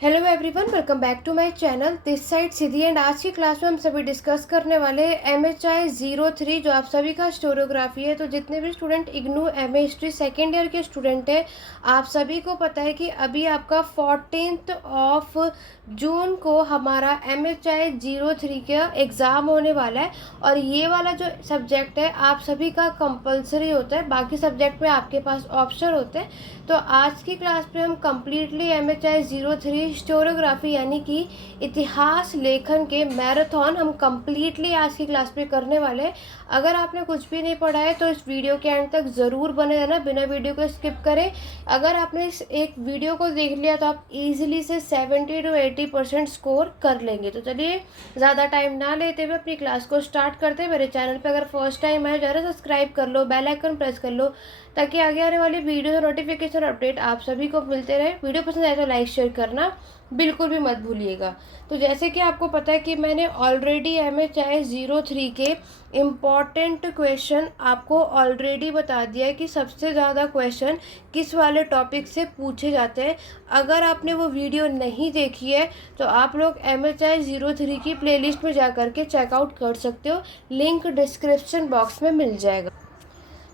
Hello everyone, welcome back to my channel. This side Siddhi and आज की class में हम सभी डिस्कस करने वाले MHI 03 जो आप सभी का स्टोरियोग्राफी है। तो जितने भी student IGNOU MA history second year के स्टूडेंट हैं, आप सभी को पता है कि अभी आपका 14 जून को हमारा MHI 03 का एग्ज़ाम होने वाला है। और ये वाला जो सब्जेक्ट है आप सभी का कंपलसरी होता है, बाकी सब्जेक्ट में आपके पास ऑप्शन होते हैं। तो आज की क्लास में हम कम्प्लीटली MHI 03 हिस्टोरियोग्राफी यानी कि इतिहास लेखन के मैराथन हम कम्प्लीटली आज की क्लास में करने वाले हैं। अगर आपने कुछ भी नहीं पढ़ा है तो इस वीडियो के एंड तक ज़रूर बने रहना, बिना वीडियो को स्किप करें। अगर आपने इस एक वीडियो को देख लिया तो आप इजीली से 70 to 80% स्कोर कर लेंगे। तो चलिए ज़्यादा टाइम ना लेते हुए अपनी क्लास को स्टार्ट करते हैं। मेरे चैनल पर अगर फर्स्ट टाइम आए ज़रा सब्सक्राइब कर लो, बेल आइकन प्रेस कर लो ताकि आगे आने वाली वीडियो और नोटिफिकेशन अपडेट आप सभी को मिलते रहे। वीडियो पसंद आए तो लाइक शेयर करना बिल्कुल भी मत भूलिएगा। तो जैसे कि आपको पता है कि मैंने ऑलरेडी MHI 03 के इम्पॉर्टेंट क्वेश्चन आपको ऑलरेडी बता दिया है कि सबसे ज़्यादा क्वेश्चन किस वाले टॉपिक से पूछे जाते हैं। अगर आपने वो वीडियो नहीं देखी है तो आप लोग MHI 03 की प्लेलिस्ट में जा कर के चेकआउट कर सकते हो, लिंक डिस्क्रिप्शन बॉक्स में मिल जाएगा।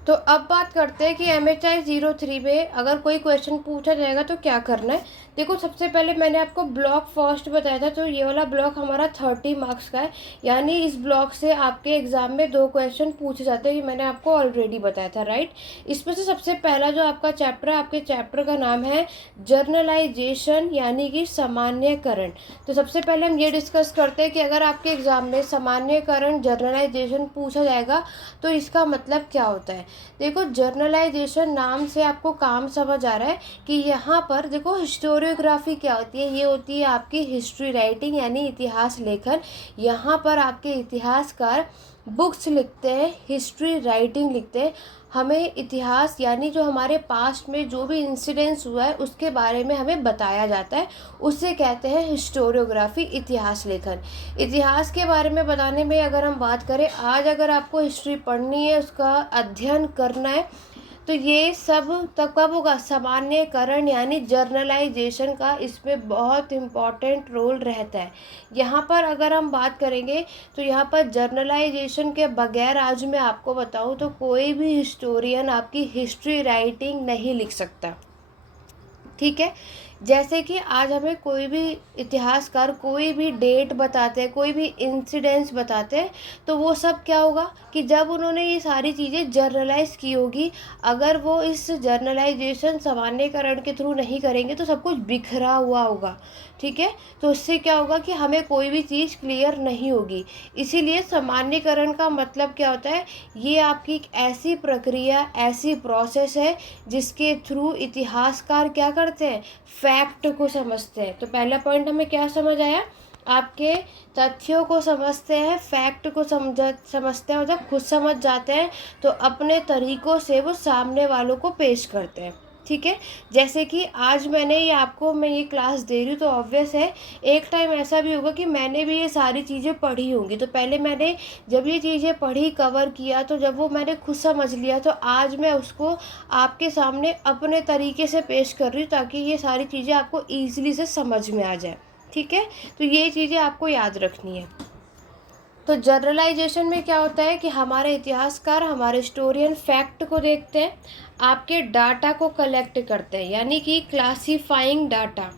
तो अब बात करते हैं कि MHI 03 में अगर कोई क्वेश्चन पूछा जाएगा तो क्या करना है। देखो, सबसे पहले मैंने आपको ब्लॉक फर्स्ट बताया था, तो ये वाला ब्लॉक हमारा 30 मार्क्स का है, यानी इस ब्लॉक से आपके एग्जाम में 2 क्वेश्चन पूछे जाते हैं। ये मैंने आपको ऑलरेडी बताया था, राइट। इसमें से सबसे पहला जो आपका चैप्टर है, आपके चैप्टर का नाम है जर्नलाइजेशन यानी कि सामान्यकरण। तो सबसे पहले हम ये डिस्कस करते हैं कि अगर आपके एग्जाम में सामान्यकरण जर्नलाइजेशन पूछा जाएगा तो इसका मतलब क्या होता है। देखो, जर्नलाइजेशन नाम से आपको काम समझ आ रहा है कि यहाँ पर देखो हिस्टोरियोग्राफी क्या होती है। ये होती है आपकी हिस्ट्री राइटिंग यानी इतिहास लेखन। यहाँ पर आपके इतिहासकार बुक्स लिखते हैं, हिस्ट्री राइटिंग लिखते हैं। हमें इतिहास यानी जो हमारे पास्ट में जो भी इंसिडेंट्स हुआ है उसके बारे में हमें बताया जाता है, उसे कहते हैं हिस्टोरियोग्राफी, इतिहास लेखन। इतिहास के बारे में बताने में अगर हम बात करें, आज अगर आपको हिस्ट्री पढ़नी है, उसका अध्ययन करना है, तो ये सब तब कब होगा, सामान्यकरण यानी जर्नलाइजेशन का इसमें बहुत इम्पॉर्टेंट रोल रहता है। यहाँ पर अगर हम बात करेंगे तो यहाँ पर जर्नलाइजेशन के बगैर आज मैं आपको बताऊँ तो कोई भी हिस्टोरियन आपकी हिस्ट्री राइटिंग नहीं लिख सकता, ठीक है। जैसे कि आज हमें कोई भी इतिहासकार कोई भी डेट बताते हैं, कोई भी इंसिडेंट्स बताते हैं, तो वो सब क्या होगा कि जब उन्होंने ये सारी चीज़ें जर्नलाइज की होगी, अगर वो इस जर्नलाइजेशन सामान्यकरण के थ्रू नहीं करेंगे तो सब कुछ बिखरा हुआ होगा, ठीक है। तो उससे क्या होगा कि हमें कोई भी चीज़ क्लियर नहीं होगी। इसीलिए सामान्यकरण का मतलब क्या होता है, ये आपकी एक ऐसी प्रक्रिया, ऐसी प्रोसेस है जिसके थ्रू इतिहासकार क्या करते हैं, फैक्ट को समझते हैं। तो पहला पॉइंट हमें क्या समझ आया, आपके तथ्यों को समझते हैं, फैक्ट को समझते हैं, मतलब खुद समझ जाते हैं, तो अपने तरीक़ों से वो सामने वालों को पेश करते हैं, ठीक है। जैसे कि आज मैं ये क्लास दे रही हूँ तो ऑब्वियस है एक टाइम ऐसा भी होगा कि मैंने भी ये सारी चीज़ें पढ़ी होंगी, तो पहले मैंने जब ये चीज़ें पढ़ी, कवर किया, तो जब वो मैंने खुद समझ लिया तो आज मैं उसको आपके सामने अपने तरीके से पेश कर रही हूँ ताकि ये सारी चीज़ें आपको ईजिली से समझ में आ जाए, ठीक है। तो ये चीज़ें आपको याद रखनी है। तो जर्नलाइजेशन में क्या होता है कि हमारे इतिहासकार, हमारे हिस्टोरियन फैक्ट को देखते हैं, आपके डाटा को कलेक्ट करते हैं यानी कि क्लासीफाइंग डाटा,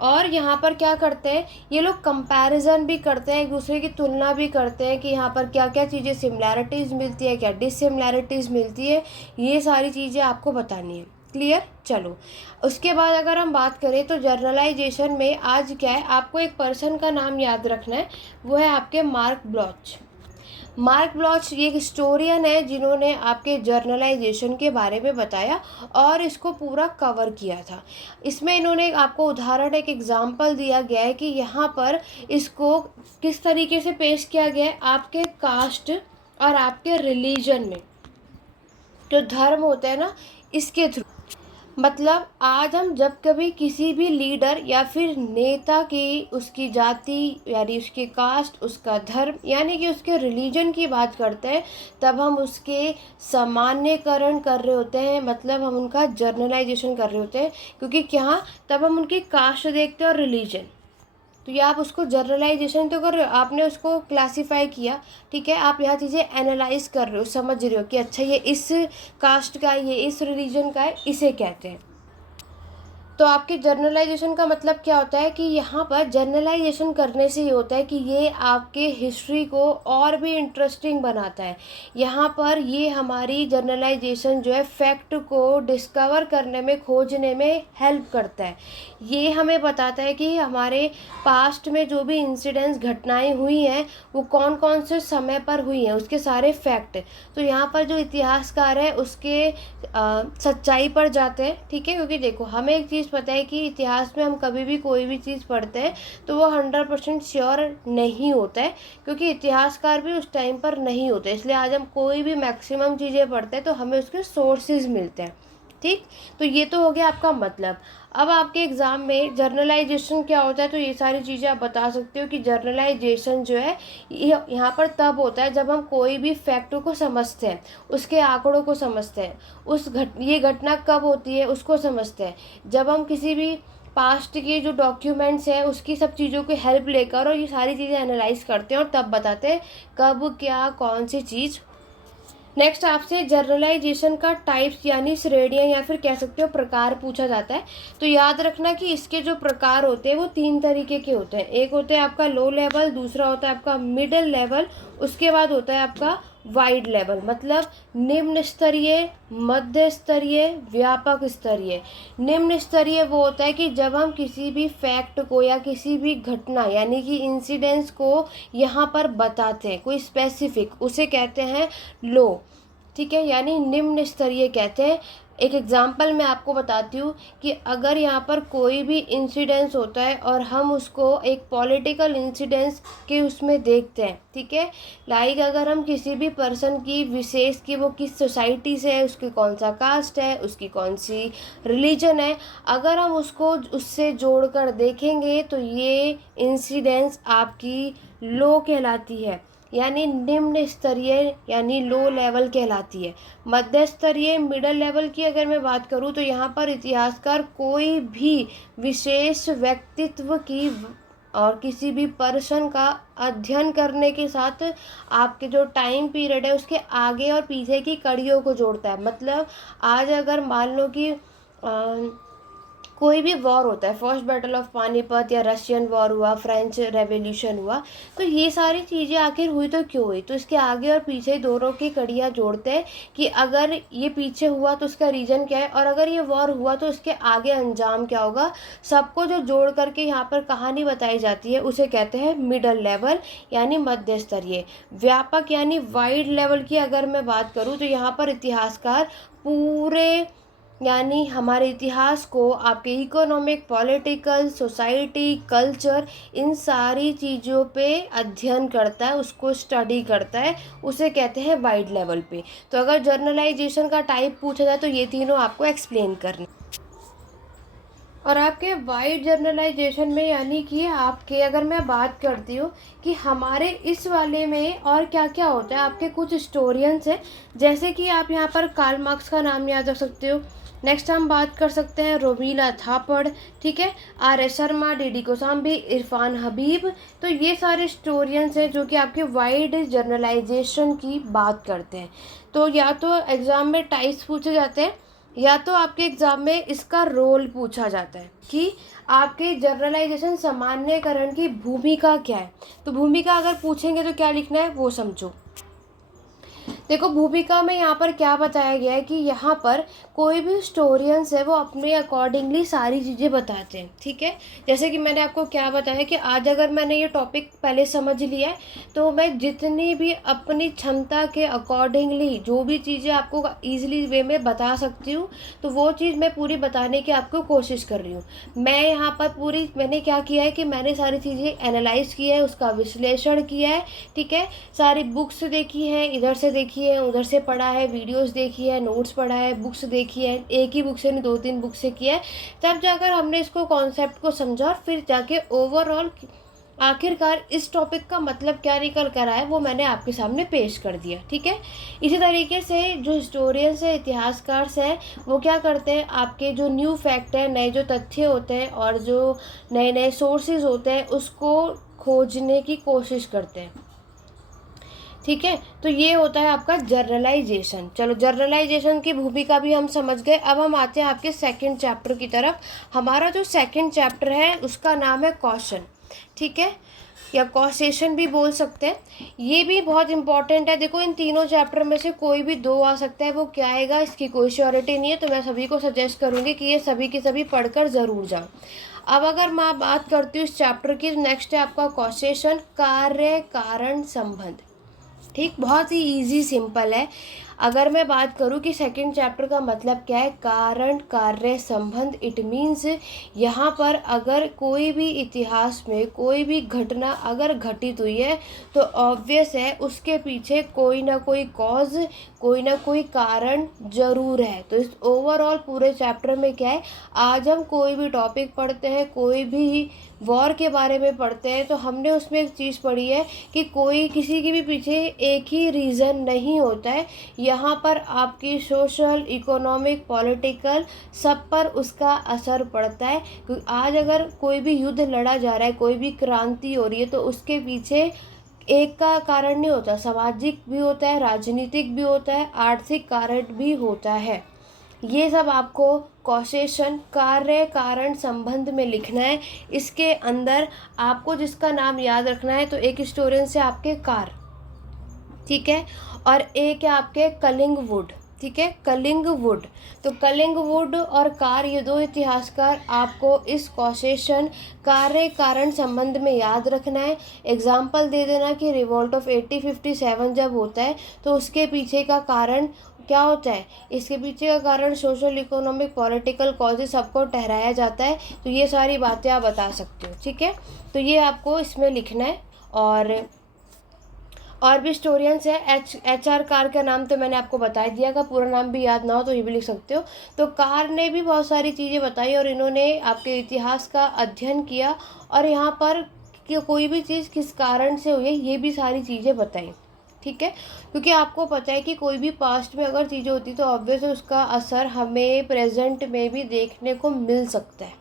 और यहाँ पर क्या करते हैं, ये लोग कंपैरिजन भी करते हैं, एक दूसरे की तुलना भी करते हैं कि यहाँ पर क्या क्या चीज़ें सिमिलैरिटीज़ मिलती है, क्या डिससिमिलैरिटीज़ मिलती है, ये सारी चीज़ें आपको बतानी है। क्लियर। चलो, उसके बाद अगर हम बात करें तो जर्नलाइजेशन में आज क्या है, आपको एक पर्सन का नाम याद रखना है, वो है आपके मार्क ब्लॉच। मार्क ब्लॉच ये एक हिस्टोरियन है जिन्होंने आपके जर्नलाइजेशन के बारे में बताया और इसको पूरा कवर किया था। इसमें इन्होंने आपको उदाहरण, एक एग्जांपल दिया गया है कि यहाँ पर इसको किस तरीके से पेश किया गया है, आपके कास्ट और आपके रिलीजन में, जो धर्म होते हैं ना, इसके थ्रू मतलब आज हम जब कभी किसी भी लीडर या फिर नेता की, उसकी जाति यानी उसकी कास्ट, उसका धर्म यानी कि उसके रिलीजन की बात करते हैं, तब हम उसके सामान्यकरण कर रहे होते हैं, मतलब हम उनका जर्नलाइजेशन कर रहे होते हैं। क्योंकि क्या, तब हम उनकी कास्ट देखते हैं और रिलीजन, तो ये आप उसको जनरलाइजेशन तो कर रहे हो, आपने उसको क्लासिफाई किया, ठीक है, आप यहाँ चीज़ें एनालाइज कर रहे हो, समझ रहे हो कि अच्छा ये इस कास्ट का है, ये इस रिलीजन का है, इसे कहते हैं। तो आपके जर्नलाइजेशन का मतलब क्या होता है कि यहाँ पर जर्नलाइजेशन करने से ये होता है कि ये आपके हिस्ट्री को और भी इंटरेस्टिंग बनाता है। यहाँ पर ये हमारी जर्नलाइजेशन जो है फैक्ट को डिस्कवर करने में, खोजने में हेल्प करता है। ये हमें बताता है कि हमारे पास्ट में जो भी इंसिडेंट्स, घटनाएं हुई हैं, वो कौन कौन से समय पर हुई हैं, उसके सारे फैक्ट। तो यहाँ पर जो इतिहासकार है उसके सच्चाई पर जाते हैं, ठीक है। क्योंकि देखो, हमें एक चीज़ पता है कि इतिहास में हम कभी भी कोई भी चीज़ पढ़ते हैं तो वो 100% श्योर नहीं होता है, क्योंकि इतिहासकार भी उस टाइम पर नहीं होते। इसलिए आज हम कोई भी मैक्सिमम चीज़ें पढ़ते हैं तो हमें उसके सोर्सेज मिलते हैं, ठीक। तो ये तो हो गया आपका मतलब। अब आपके एग्ज़ाम में जर्नलाइजेशन क्या होता है, तो ये सारी चीज़ें आप बता सकते हो कि जर्नलाइजेशन जो है यहाँ पर तब होता है जब हम कोई भी फैक्ट को समझते हैं, उसके आंकड़ों को समझते हैं, ये घटना कब होती है उसको समझते हैं, जब हम किसी भी पास्ट के जो डॉक्यूमेंट्स हैं उसकी सब चीज़ों की हेल्प लेकर और ये सारी चीज़ें एनालाइज करते हैं और तब बताते हैं कब क्या कौन सी चीज़। नेक्स्ट आपसे जर्नलाइजेशन का टाइप्स यानी श्रेणियाँ या फिर कह सकते हो प्रकार पूछा जाता है। तो याद रखना कि इसके जो प्रकार होते हैं वो 3 तरीके के होते हैं। एक होता है आपका लो लेवल, दूसरा होता है आपका मिडिल लेवल, उसके बाद होता है आपका वाइड लेवल, मतलब निम्न स्तरीय, मध्य स्तरीय, व्यापक स्तरीय। निम्न स्तरीय वो होता है कि जब हम किसी भी फैक्ट को या किसी भी घटना यानी कि इंसिडेंट्स को यहाँ पर बताते हैं, कोई स्पेसिफिक, उसे कहते हैं लो, ठीक है, यानी निम्न स्तरीय कहते हैं। एक एग्जांपल मैं आपको बताती हूँ कि अगर यहाँ पर कोई भी इंसिडेंस होता है और हम उसको एक पॉलिटिकल इंसिडेंस के उसमें देखते हैं, ठीक है, लाइक अगर हम किसी भी पर्सन की विशेष की वो किस सोसाइटी से है, उसकी कौन सा कास्ट है, उसकी कौन सी रिलीजन है, अगर हम उसको उससे जोड़कर देखेंगे तो ये इंसिडेंस आपकी लो कहलाती है, यानी निम्न स्तरीय यानी लो लेवल कहलाती है। मध्य स्तरीय मिडल लेवल की अगर मैं बात करूं तो यहाँ पर इतिहासकार कोई भी विशेष व्यक्तित्व की और किसी भी पर्सन का अध्ययन करने के साथ आपके जो टाइम पीरियड है उसके आगे और पीछे की कड़ियों को जोड़ता है। मतलब आज अगर मान लो कि कोई भी वॉर होता है, फर्स्ट बैटल ऑफ पानीपत या रशियन वॉर हुआ, फ्रेंच रेवोल्यूशन हुआ, तो ये सारी चीज़ें आखिर हुई तो क्यों हुई, तो इसके आगे और पीछे दोनों की कड़ियाँ जोड़ते हैं कि अगर ये पीछे हुआ तो उसका रीज़न क्या है और अगर ये वॉर हुआ तो इसके आगे अंजाम क्या होगा। सबको जो जोड़ करके यहाँ पर कहानी बताई जाती है उसे कहते हैं मिडल लेवल यानी मध्य स्तरीय। व्यापक यानी वाइड लेवल की अगर मैं बात करूँ तो यहाँ पर इतिहासकार पूरे यानी हमारे इतिहास को आपके इकोनॉमिक, पॉलिटिकल, सोसाइटी, कल्चर, इन सारी चीज़ों पे अध्ययन करता है, उसको स्टडी करता है, उसे कहते हैं वाइड लेवल पे। तो अगर जर्नलाइजेशन का टाइप पूछा जाए तो ये तीनों आपको एक्सप्लेन करने। और आपके वाइड जर्नलाइजेशन में यानी कि आपके अगर मैं बात करती हूँ कि हमारे इस वाले में और क्या क्या होता है, आपके कुछ हिस्टोरियंस हैं, जैसे कि आप यहाँ पर कार्ल मार्क्स का नाम याद रख सकते हो। नेक्स्ट हम बात कर सकते हैं रोमीला थापड़, ठीक है, R S Sharma, D D Kosambi, Irfan Habib. तो ये सारे हिस्टोरियंस हैं जो कि आपके वाइड जर्नलाइजेशन की बात करते हैं। तो या तो एग्ज़ाम में टाइप्स पूछे जाते हैं या तो आपके एग्ज़ाम में इसका रोल पूछा जाता है कि आपके जर्नलाइजेशन सामान्यकरण की भूमिका क्या है। तो भूमिका अगर पूछेंगे तो क्या लिखना है वो समझो। देखो, भूमिका में यहाँ पर क्या बताया गया है कि यहाँ पर कोई भी हिस्टोरियंस है वो अपने अकॉर्डिंगली सारी चीज़ें बताते हैं, ठीक है। जैसे कि मैंने आपको क्या बताया कि आज अगर मैंने ये टॉपिक पहले समझ लिया है तो मैं जितनी भी अपनी क्षमता के अकॉर्डिंगली जो भी चीज़ें आपको ईजिली वे में बता सकती हूँ तो वो चीज़ मैं पूरी बताने की आपको कोशिश कर रही हूँ। मैं यहाँ पर पूरी मैंने क्या किया है कि मैंने सारी चीज़ें एनालाइज किया है, उसका विश्लेषण किया है, ठीक है, सारी बुक्स देखी हैं, इधर से देखी देखी है, उधर से पढ़ा है, वीडियोस देखी है, नोट्स पढ़ा है, बुक्स देखी है, एक ही बुक से नहीं 2-3 बुक से किया है, तब जाकर हमने इसको कॉन्सेप्ट को समझा और फिर जाके ओवरऑल आखिरकार इस टॉपिक का मतलब क्या निकल कर आया वो मैंने आपके सामने पेश कर दिया। ठीक है, इसी तरीके से जो हिस्टोरियंस है, इतिहासकार हैं, वो क्या करते हैं, आपके जो न्यू फैक्ट है, नए जो तथ्य होते हैं और जो नए नए सोर्सेज होते हैं उसको खोजने की कोशिश करते हैं। ठीक है, तो ये होता है आपका जर्नलाइजेशन। चलो, जर्नलाइजेशन की भूमिका भी हम समझ गए। अब हम आते हैं आपके सेकंड चैप्टर की तरफ। हमारा जो सेकंड चैप्टर है उसका नाम है कॉशन। ठीक है, या कॉसेशन भी बोल सकते हैं। ये भी बहुत इंपॉर्टेंट है। देखो, इन तीनों चैप्टर में से कोई भी 2 आ सकता है, वो क्या आएगा इसकी कोई श्योरिटी नहीं है, तो मैं सभी को सजेस्ट करूँगी कि ये सभी के सभी पढ़कर ज़रूर जाओ। अब अगर मैं बात करती हूँ इस चैप्टर की, नेक्स्ट है आपका कॉसेशन, कार्य कारण संबंध। ठीक, बहुत ही इजी सिंपल है। अगर मैं बात करूं कि सेकंड चैप्टर का मतलब क्या है, कारण कार्य संबंध, इट मीन्स यहाँ पर अगर कोई भी इतिहास में कोई भी घटना अगर घटित हुई है तो ऑब्वियस है उसके पीछे कोई ना कोई कॉज, कोई ना कोई कारण ज़रूर है। तो इस ओवरऑल पूरे चैप्टर में क्या है, आज हम कोई भी टॉपिक पढ़ते हैं, कोई भी वॉर के बारे में पढ़ते हैं, तो हमने उसमें एक चीज़ पढ़ी है कि कोई किसी के भी पीछे एक ही रीज़न नहीं होता है। यहाँ पर आपकी सोशल, इकोनॉमिक, पॉलिटिकल सब पर उसका असर पड़ता है। क्योंकि आज अगर कोई भी युद्ध लड़ा जा रहा है, कोई भी क्रांति हो रही है, तो उसके पीछे एक का कारण नहीं होता, सामाजिक भी होता है, राजनीतिक भी होता है, आर्थिक कारण भी होता है। ये सब आपको कॉसेशन, कार्य कारण संबंध में लिखना है। इसके अंदर आपको जिसका नाम याद रखना है, तो एक हिस्टोरियन से आपके कार, ठीक है, और एक है आपके कलिंगवुड। ठीक है, कलिंगवुड। तो कलिंगवुड और कार, ये 2 इतिहासकार आपको इस कॉसेशन, कार्य कारण संबंध में याद रखना है। एग्जाम्पल दे देना कि रिवॉल्ट ऑफ 1857 जब होता है तो उसके पीछे का कारण क्या होता है, इसके पीछे का कारण सोशल, इकोनॉमिक, पॉलिटिकल कॉजेज सबको ठहराया जाता है। तो ये सारी बातें आप बता सकते हो। ठीक है, तो ये आपको इसमें लिखना है। और भी स्टोरियंस है। HR कार का नाम तो मैंने आपको बता दिया, का पूरा नाम भी याद ना हो तो ये भी लिख सकते हो। तो कार ने भी बहुत सारी चीज़ें बताई और इन्होंने आपके इतिहास का अध्ययन किया और यहाँ पर कि कोई भी चीज़ किस कारण से हुई है ये भी सारी चीज़ें बताई। ठीक है, क्योंकि आपको पता है कि कोई भी पास्ट में अगर चीज़ें होती तो ऑब्वियसली उसका असर हमें प्रेजेंट में भी देखने को मिल सकता है।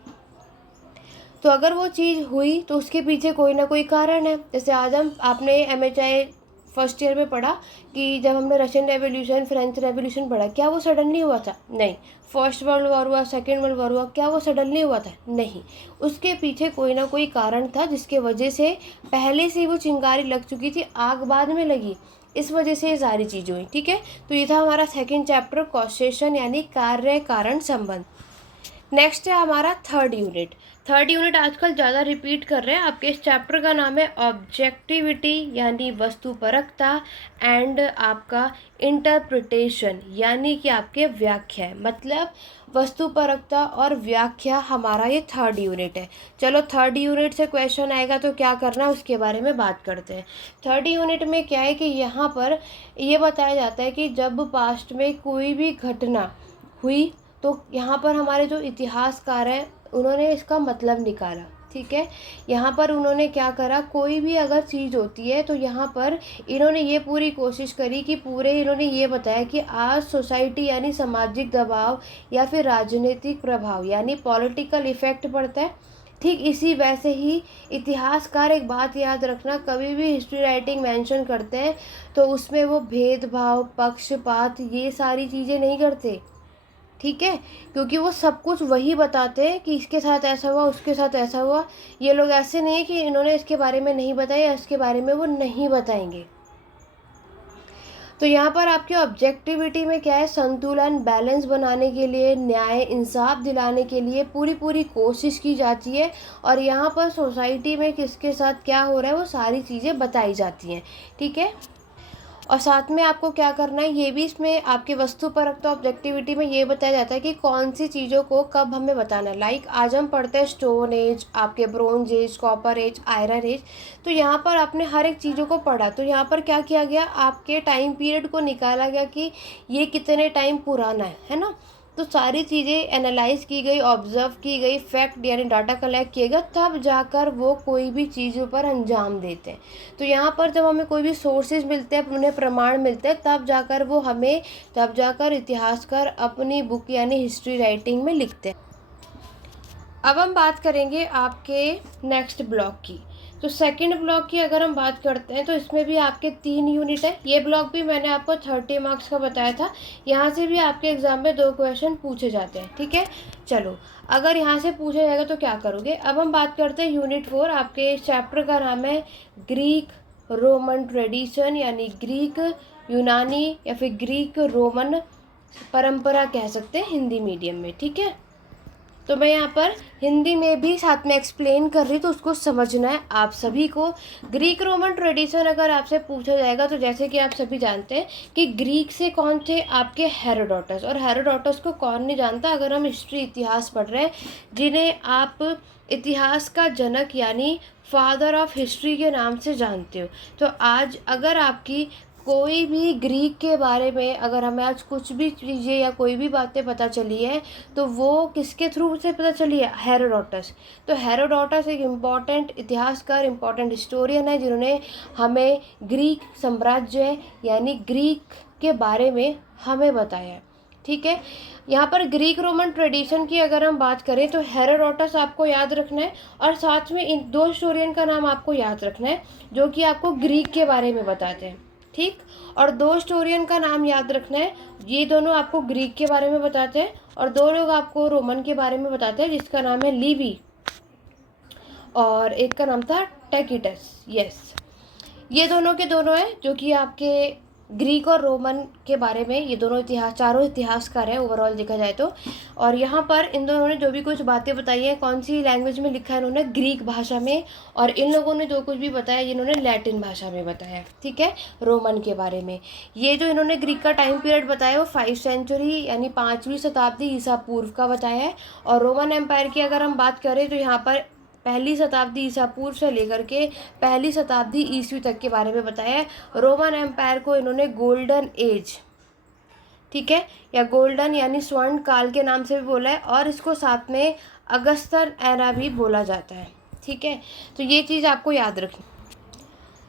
तो अगर वो चीज़ हुई तो उसके पीछे कोई ना कोई कारण है। जैसे आज आपने MHI फर्स्ट ईयर में पढ़ा कि जब हमने रशियन रेवोल्यूशन, फ्रेंच रेवोल्यूशन पढ़ा, क्या वो सडनली हुआ था? नहीं। फर्स्ट वर्ल्ड वॉर हुआ, सेकेंड वर्ल्ड वॉर हुआ, क्या वो सडनली हुआ था? नहीं। उसके पीछे कोई ना कोई कारण था जिसके वजह से पहले से वो चिंगारी लग चुकी थी, आग बाद में लगी, इस वजह से ये सारी चीज़ें हुई। ठीक है, तो ये था हमारा सेकेंड चैप्टर, कॉसेशन यानी कार्य कारण संबंध। नेक्स्ट है हमारा थर्ड यूनिट। थर्ड यूनिट आजकल ज़्यादा रिपीट कर रहे हैं आपके। इस चैप्टर का नाम है ऑब्जेक्टिविटी यानी वस्तुपरकता, एंड आपका इंटरप्रिटेशन यानी कि आपके व्याख्या। मतलब वस्तुपरकता और व्याख्या हमारा ये थर्ड यूनिट है। चलो, थर्ड यूनिट से क्वेश्चन आएगा तो क्या करना है उसके बारे में बात करते हैं। थर्ड यूनिट में क्या है कि यहाँ पर ये बताया जाता है कि जब पास्ट में कोई भी घटना हुई तो यहाँ पर हमारे जो इतिहासकार हैं उन्होंने इसका मतलब निकाला। ठीक है, यहाँ पर उन्होंने क्या करा, कोई भी अगर चीज़ होती है तो यहाँ पर इन्होंने ये पूरी कोशिश करी कि इन्होंने ये बताया कि आज सोसाइटी यानी सामाजिक दबाव या फिर राजनीतिक प्रभाव यानी पॉलिटिकल इफेक्ट पड़ता है। ठीक इसी वैसे ही इतिहासकार, एक बात याद रखना, कभी भी हिस्ट्री राइटिंग मेंशन करते हैं तो उसमें वो भेदभाव, पक्षपात, ये सारी चीज़ें नहीं करते। ठीक है, क्योंकि वो सब कुछ वही बताते हैं कि इसके साथ ऐसा हुआ, उसके साथ ऐसा हुआ। ये लोग ऐसे नहीं है कि इन्होंने इसके बारे में नहीं बताया, इसके बारे में वो नहीं बताएंगे। तो यहाँ पर आपके ऑब्जेक्टिविटी में क्या है, संतुलन, बैलेंस बनाने के लिए, न्याय, इंसाफ दिलाने के लिए पूरी कोशिश की जाती है। और यहाँ पर सोसाइटी में किसके साथ क्या हो रहा है वो सारी चीज़ें बताई जाती हैं। ठीक है, और साथ में आपको क्या करना है, ये भी इसमें आपकी वस्तुपरक ऑब्जेक्टिविटी में ये बताया जाता है कि कौन सी चीज़ों को कब हमें बताना है। लाइक आज हम पढ़ते हैं स्टोन एज, आपके bronze age, copper age, iron age. तो यहाँ पर आपने हर एक चीज़ों को पढ़ा, तो यहाँ पर क्या किया गया, आपके टाइम पीरियड को निकाला गया कि ये कितने टाइम पुराना है ना। तो सारी चीज़ें एनालाइज की गई, ऑब्जर्व की गई, फैक्ट यानी डाटा कलेक्ट किया गया, तब जाकर वो कोई भी चीज़ों पर अंजाम देते हैं। तो यहाँ पर जब हमें कोई भी सोर्सेज मिलते हैं, उन्हें प्रमाण मिलते हैं, तब जाकर इतिहासकार अपनी बुक यानी हिस्ट्री राइटिंग में लिखते हैं। अब हम बात करेंगे आपके नेक्स्ट ब्लॉक की। तो सेकंड ब्लॉक की अगर हम बात करते हैं तो इसमें भी आपके 3 यूनिट है। ये ब्लॉक भी मैंने आपको 30 मार्क्स का बताया था। यहाँ से भी आपके एग्जाम में 2 क्वेश्चन पूछे जाते हैं, ठीक है। चलो, अगर यहाँ से पूछा जाएगा तो क्या करोगे। अब हम बात करते हैं यूनिट 4। आपके चैप्टर का नाम है ग्रीक रोमन ट्रेडिशन, यानी ग्रीक यूनानी या फिर ग्रीक रोमन परंपरा कह सकते हैं हिंदी मीडियम में, ठीक है। तो मैं यहाँ पर हिंदी में भी साथ में एक्सप्लेन कर रही, तो उसको समझना है आप सभी को। ग्रीक रोमन ट्रेडिशन अगर आपसे पूछा जाएगा तो जैसे कि आप सभी जानते हैं कि ग्रीक से कौन थे, आपके हेरोडोटस। और हेरोडोटस को कौन नहीं जानता अगर हम हिस्ट्री इतिहास पढ़ रहे हैं, जिन्हें आप इतिहास का जनक यानी फादर ऑफ हिस्ट्री के नाम से जानते हो। तो आज अगर आपकी कोई भी ग्रीक के बारे में अगर हमें आज कुछ भी चीज़ें या कोई भी बातें पता चली है तो वो किसके थ्रू से पता चली है, हेरोडोटस। तो हेरोडोटस एक इम्पॉर्टेंट इतिहासकार, इम्पॉर्टेंट हिस्टोरियन है, जिन्होंने हमें ग्रीक साम्राज्य यानी ग्रीक के बारे में हमें बताया, ठीक है। यहाँ पर ग्रीक रोमन ट्रेडिशन की अगर हम बात करें तो हेरोडोटस आपको याद रखना है, और साथ में इन 2 हिस्टोरियन का नाम आपको याद रखना है जो कि आपको ग्रीक के बारे में बताते हैं, ठीक। और 2 हिस्टोरियन का नाम याद रखना है, ये दोनों आपको ग्रीक के बारे में बताते हैं, और 2 लोग आपको रोमन के बारे में बताते हैं, जिसका नाम है लिवी और एक का नाम था टैकिटस। यस, ये दोनों के दोनों हैं जो कि आपके ग्रीक और रोमन के बारे में, ये दोनों चारों इतिहासकार हैं ओवरऑल देखा जाए तो। और यहाँ पर इन दोनों ने जो भी कुछ बातें बताई हैं, कौन सी लैंग्वेज में लिखा है इन्होंने, ग्रीक भाषा में। और इन लोगों ने जो कुछ भी बताया इन्होंने लैटिन भाषा में बताया, ठीक है, रोमन के बारे में। ये जो इन्होंने ग्रीक का टाइम पीरियड बताया वो 5वीं सेंचुरी यानी 5वीं शताब्दी ईसा पूर्व का बताया है। और रोमन एम्पायर की अगर हम बात करें तो यहाँ पर 1ली शताब्दी ईसा पूर्व से लेकर के 1ली शताब्दी ईस्वी तक के बारे में बताया है। रोमन एम्पायर को इन्होंने गोल्डन एज, ठीक है, या गोल्डन यानी स्वर्ण काल के नाम से भी बोला है, और इसको साथ में अगस्तर एरा भी बोला जाता है, ठीक है। तो ये चीज़ आपको याद रखनी।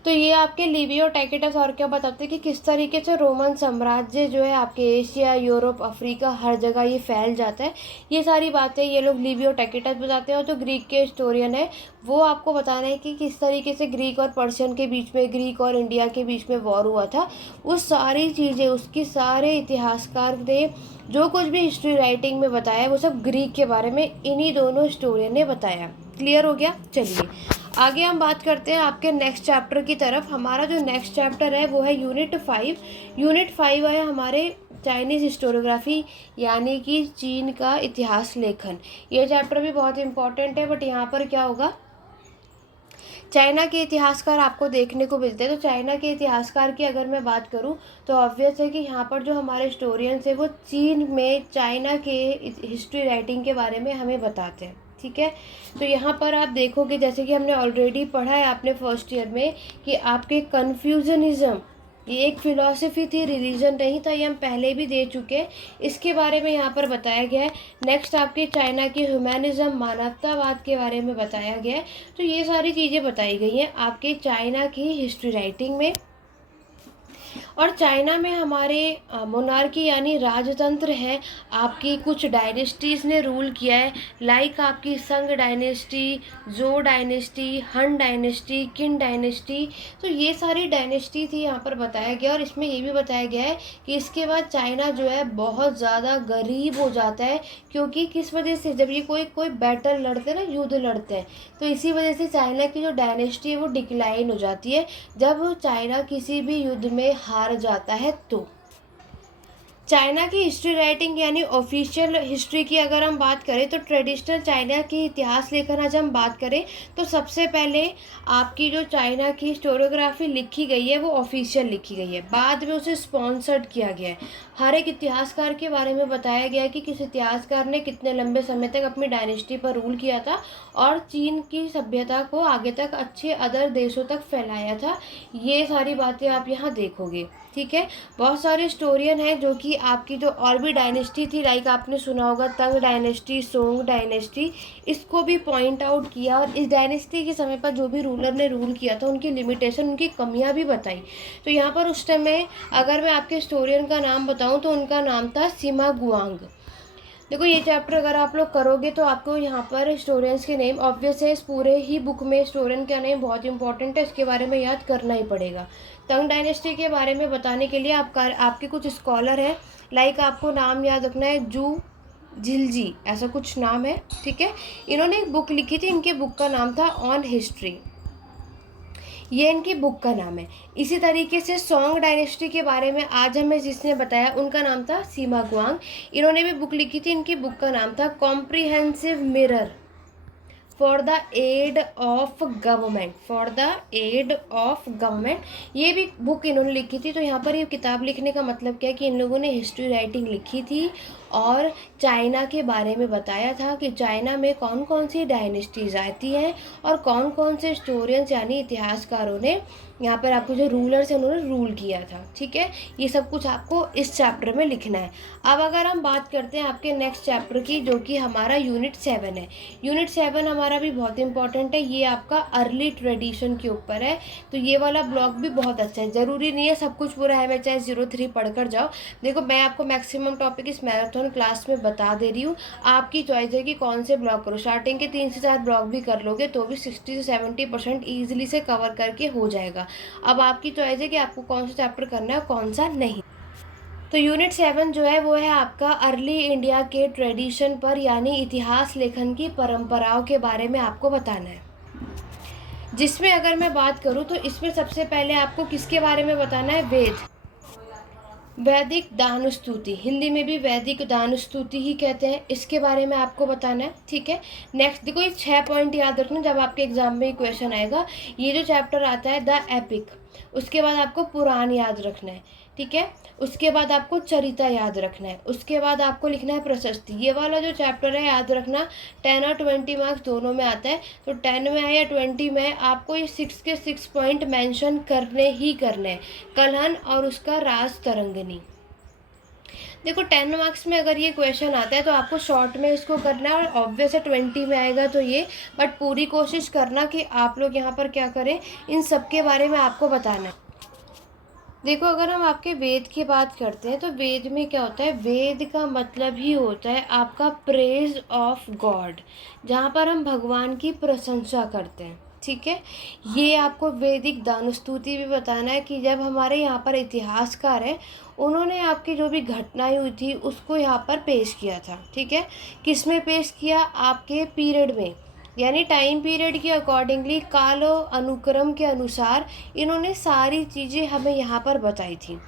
तो ये आपके लिवी और टैकिटस और क्या बताते हैं कि किस तरीके से रोमन साम्राज्य जो है आपके एशिया, यूरोप, अफ्रीका हर जगह ये फैल जाता है। ये सारी बातें ये लोग लिवी और टैकिटस बताते हैं। और जो ग्रीक के हिस्टोरियन है वो आपको बताना है कि किस तरीके से ग्रीक और पर्शियन के बीच में, ग्रीक और इंडिया के बीच में वॉर हुआ था। वो सारी चीज़ें उसकी सारे इतिहासकार ने जो कुछ भी हिस्ट्री राइटिंग में बताया वो सब ग्रीक के बारे में इन्हीं दोनों हिस्टोरियन ने बताया। क्लियर हो गया। चलिए आगे हम बात करते हैं आपके नेक्स्ट चैप्टर की तरफ। हमारा जो नेक्स्ट चैप्टर है वो है यूनिट 5। यूनिट 5 है हमारे चाइनीज़ हिस्टोरियोग्राफी यानी कि चीन का इतिहास लेखन। ये चैप्टर भी बहुत इंपॉर्टेंट है, बट यहाँ पर क्या होगा, चाइना के इतिहासकार आपको देखने को मिलते हैं। तो चाइना के इतिहासकार की अगर मैं बात करूं तो ऑब्वियस है कि यहाँ पर जो हमारे हिस्टोरियंस है वो चीन में चाइना के हिस्ट्री राइटिंग के बारे में हमें बताते हैं, ठीक है। तो यहाँ पर आप देखोगे जैसे कि हमने ऑलरेडी पढ़ा है आपने फर्स्ट ईयर में कि आपके कन्फ्यूजनिज्म ये एक फिलॉसफी थी, रिलीजन नहीं था, ये हम पहले भी दे चुके हैं। इसके बारे में यहाँ पर बताया गया है। नेक्स्ट आपके चाइना की ह्यूमैनिज्म, मानवतावाद के बारे में बताया गया है। तो ये सारी चीज़ें बताई गई हैं आपके चाइना की हिस्ट्री राइटिंग में। और चाइना में हमारे मोनार्की यानी राजतंत्र है, आपकी कुछ डायनेस्टीज़ ने रूल किया है, लाइक आपकी संग डायनेस्टी, जो डायनेस्टी, हन डायनेस्टी, किन डायनेस्टी। तो ये सारी डायनेस्टी थी यहाँ पर बताया गया। और इसमें ये भी बताया गया है कि इसके बाद चाइना जो है बहुत ज़्यादा गरीब हो जाता है, क्योंकि किस वजह से, जब ये कोई बैटल लड़ते हैं ना, युद्ध लड़ते हैं, तो इसी वजह से चाइना की जो डायनेस्टी है वो डिक्लाइन हो जाती है जब चाइना किसी भी युद्ध में हार जाता है। तो चाइना की हिस्ट्री राइटिंग यानी ऑफिशियल हिस्ट्री की अगर हम बात करें तो ट्रेडिशनल चाइना की इतिहास लेकर आज हम बात करें तो सबसे पहले आपकी जो चाइना की हिस्टोरियोग्राफी लिखी गई है वो ऑफिशियल लिखी गई है, बाद में उसे स्पॉन्सर्ड किया गया है। हर एक इतिहासकार के बारे में बताया गया है कि किस इतिहासकार ने कितने लंबे समय तक अपनी डायनेस्टी पर रूल किया था और चीन की सभ्यता को आगे तक अच्छे अदर देशों तक फैलाया था। ये सारी बातें आप यहाँ देखोगे, ठीक है। बहुत सारे हिस्टोरियन हैं जो कि आपकी जो और भी डायनेस्टी थी, लाइक आपने सुना होगा तंग डायनेस्टी, सोंग डायनेस्टी, इसको भी पॉइंट आउट किया और इस डायनेस्टी के समय पर जो भी रूलर ने रूल किया था उनकी लिमिटेशन, उनकी कमियां भी बताई। तो यहाँ पर उस टाइम में अगर मैं आपके हिस्टोरियन का नाम बताऊँ तो उनका नाम था सिमा गुआंग। देखो ये चैप्टर अगर आप लोग करोगे तो आपको यहाँ पर हिस्टोरियंस के नेम ऑब्वियस है, इस पूरे ही बुक में हिस्टोरियन का नेम बहुत इंपॉर्टेंट है, इसके बारे में याद करना ही पड़ेगा। तंग डायनेस्टी के बारे में बताने के लिए आपके कुछ स्कॉलर हैं, लाइक आपको नाम याद रखना है, जू झिलजी ऐसा कुछ नाम है, ठीक है। इन्होंने एक बुक लिखी थी, इनके बुक का नाम था ऑन हिस्ट्री, ये इनकी बुक का नाम है। इसी तरीके से सोंग डायनेस्टी के बारे में आज हमें जिसने बताया उनका नाम था सीमा गुआंग, इन्होंने भी बुक लिखी थी, इनकी बुक का नाम था comprehensive mirror for the aid of government, for the aid of government, ये भी बुक इन्होंने लिखी थी। तो यहाँ पर ये किताब लिखने का मतलब क्या है कि इन लोगों ने हिस्ट्री राइटिंग लिखी थी और चाइना के बारे में बताया था कि चाइना में कौन कौन सी डायनेस्टीज आती हैं और कौन कौन से हिस्टोरियंस यानी इतिहासकारों ने यहाँ पर आपको जो रूलर्स हैं उन्होंने रूल किया था, ठीक है। ये सब कुछ आपको इस चैप्टर में लिखना है। अब अगर हम बात करते हैं आपके नेक्स्ट चैप्टर की, जो कि हमारा यूनिट 7 है। यूनिट 7 हमारा भी बहुत इंपॉर्टेंट है, ये आपका अर्ली ट्रेडिशन के ऊपर है। तो ये वाला ब्लॉग भी बहुत अच्छा है, ज़रूरी नहीं है सब कुछ पूरा MHI03 पढ़कर जाओ। देखो मैं आपको मैक्सिमम टॉपिक इस मैराथन क्लास में बता दे रही हूँ, आपकी चॉइस है कि कौन से ब्लॉग करो। स्टार्टिंग के 3 से 4 ब्लॉग भी कर लोगे तो भी 60 से 70% ईजिली से कवर करके हो जाएगा। अब आपकी चॉइस है कि आपको कौन सा चैप्टर करना है और कौन सा नहीं। तो यूनिट 7 जो है वो है आपका अर्ली इंडिया के ट्रेडिशन पर यानी इतिहास लेखन की परंपराओं के बारे में आपको बताना है। जिसमें अगर मैं बात करूँ तो इसमें सबसे पहले आपको किसके बारे में बताना है, वैदिक दानुस्तुति, हिंदी में भी वैदिक दानुस्तुति ही कहते हैं, इसके बारे में आपको बताना है, ठीक है। नेक्स्ट देखो ये 6 पॉइंट याद रखना जब आपके एग्जाम में क्वेश्चन आएगा। ये जो चैप्टर आता है द एपिक, उसके बाद आपको पुराण याद रखना है, ठीक है। उसके बाद आपको चरिता याद रखना है, उसके बाद आपको लिखना है प्रशस्ति। ये वाला जो चैप्टर है याद रखना 10 और 20 मार्क्स दोनों में आता है। तो 10 में है या 20 में है, आपको ये 6 के 6 पॉइंट मेंशन करने ही करने हैं, कलहन और उसका राज तरंगिणी। देखो 10 मार्क्स में अगर ये क्वेश्चन आता है तो आपको शॉर्ट में इसको करना है और ऑब्वियस है 20 में आएगा तो ये, बट पूरी कोशिश करना कि आप लोग यहाँ पर क्या करें, इन सब के बारे में आपको बताना है। देखो अगर हम आपके वेद की बात करते हैं तो वेद में क्या होता है, वेद का मतलब ही होता है आपका प्रेज ऑफ गॉड, जहाँ पर हम भगवान की प्रशंसा करते हैं, ठीक है। ये आपको वैदिक दानुस्तुति भी बताना है कि जब हमारे यहाँ पर इतिहासकार हैं उन्होंने आपकी जो भी घटनाएं हुई थी उसको यहाँ पर पेश किया था, ठीक है। किस में पेश किया, आपके पीरियड में, यानी टाइम पीरियड के अकॉर्डिंगली, कालो अनुक्रम के अनुसार इन्होंने सारी चीज़ें हमें यहाँ पर बताई थी।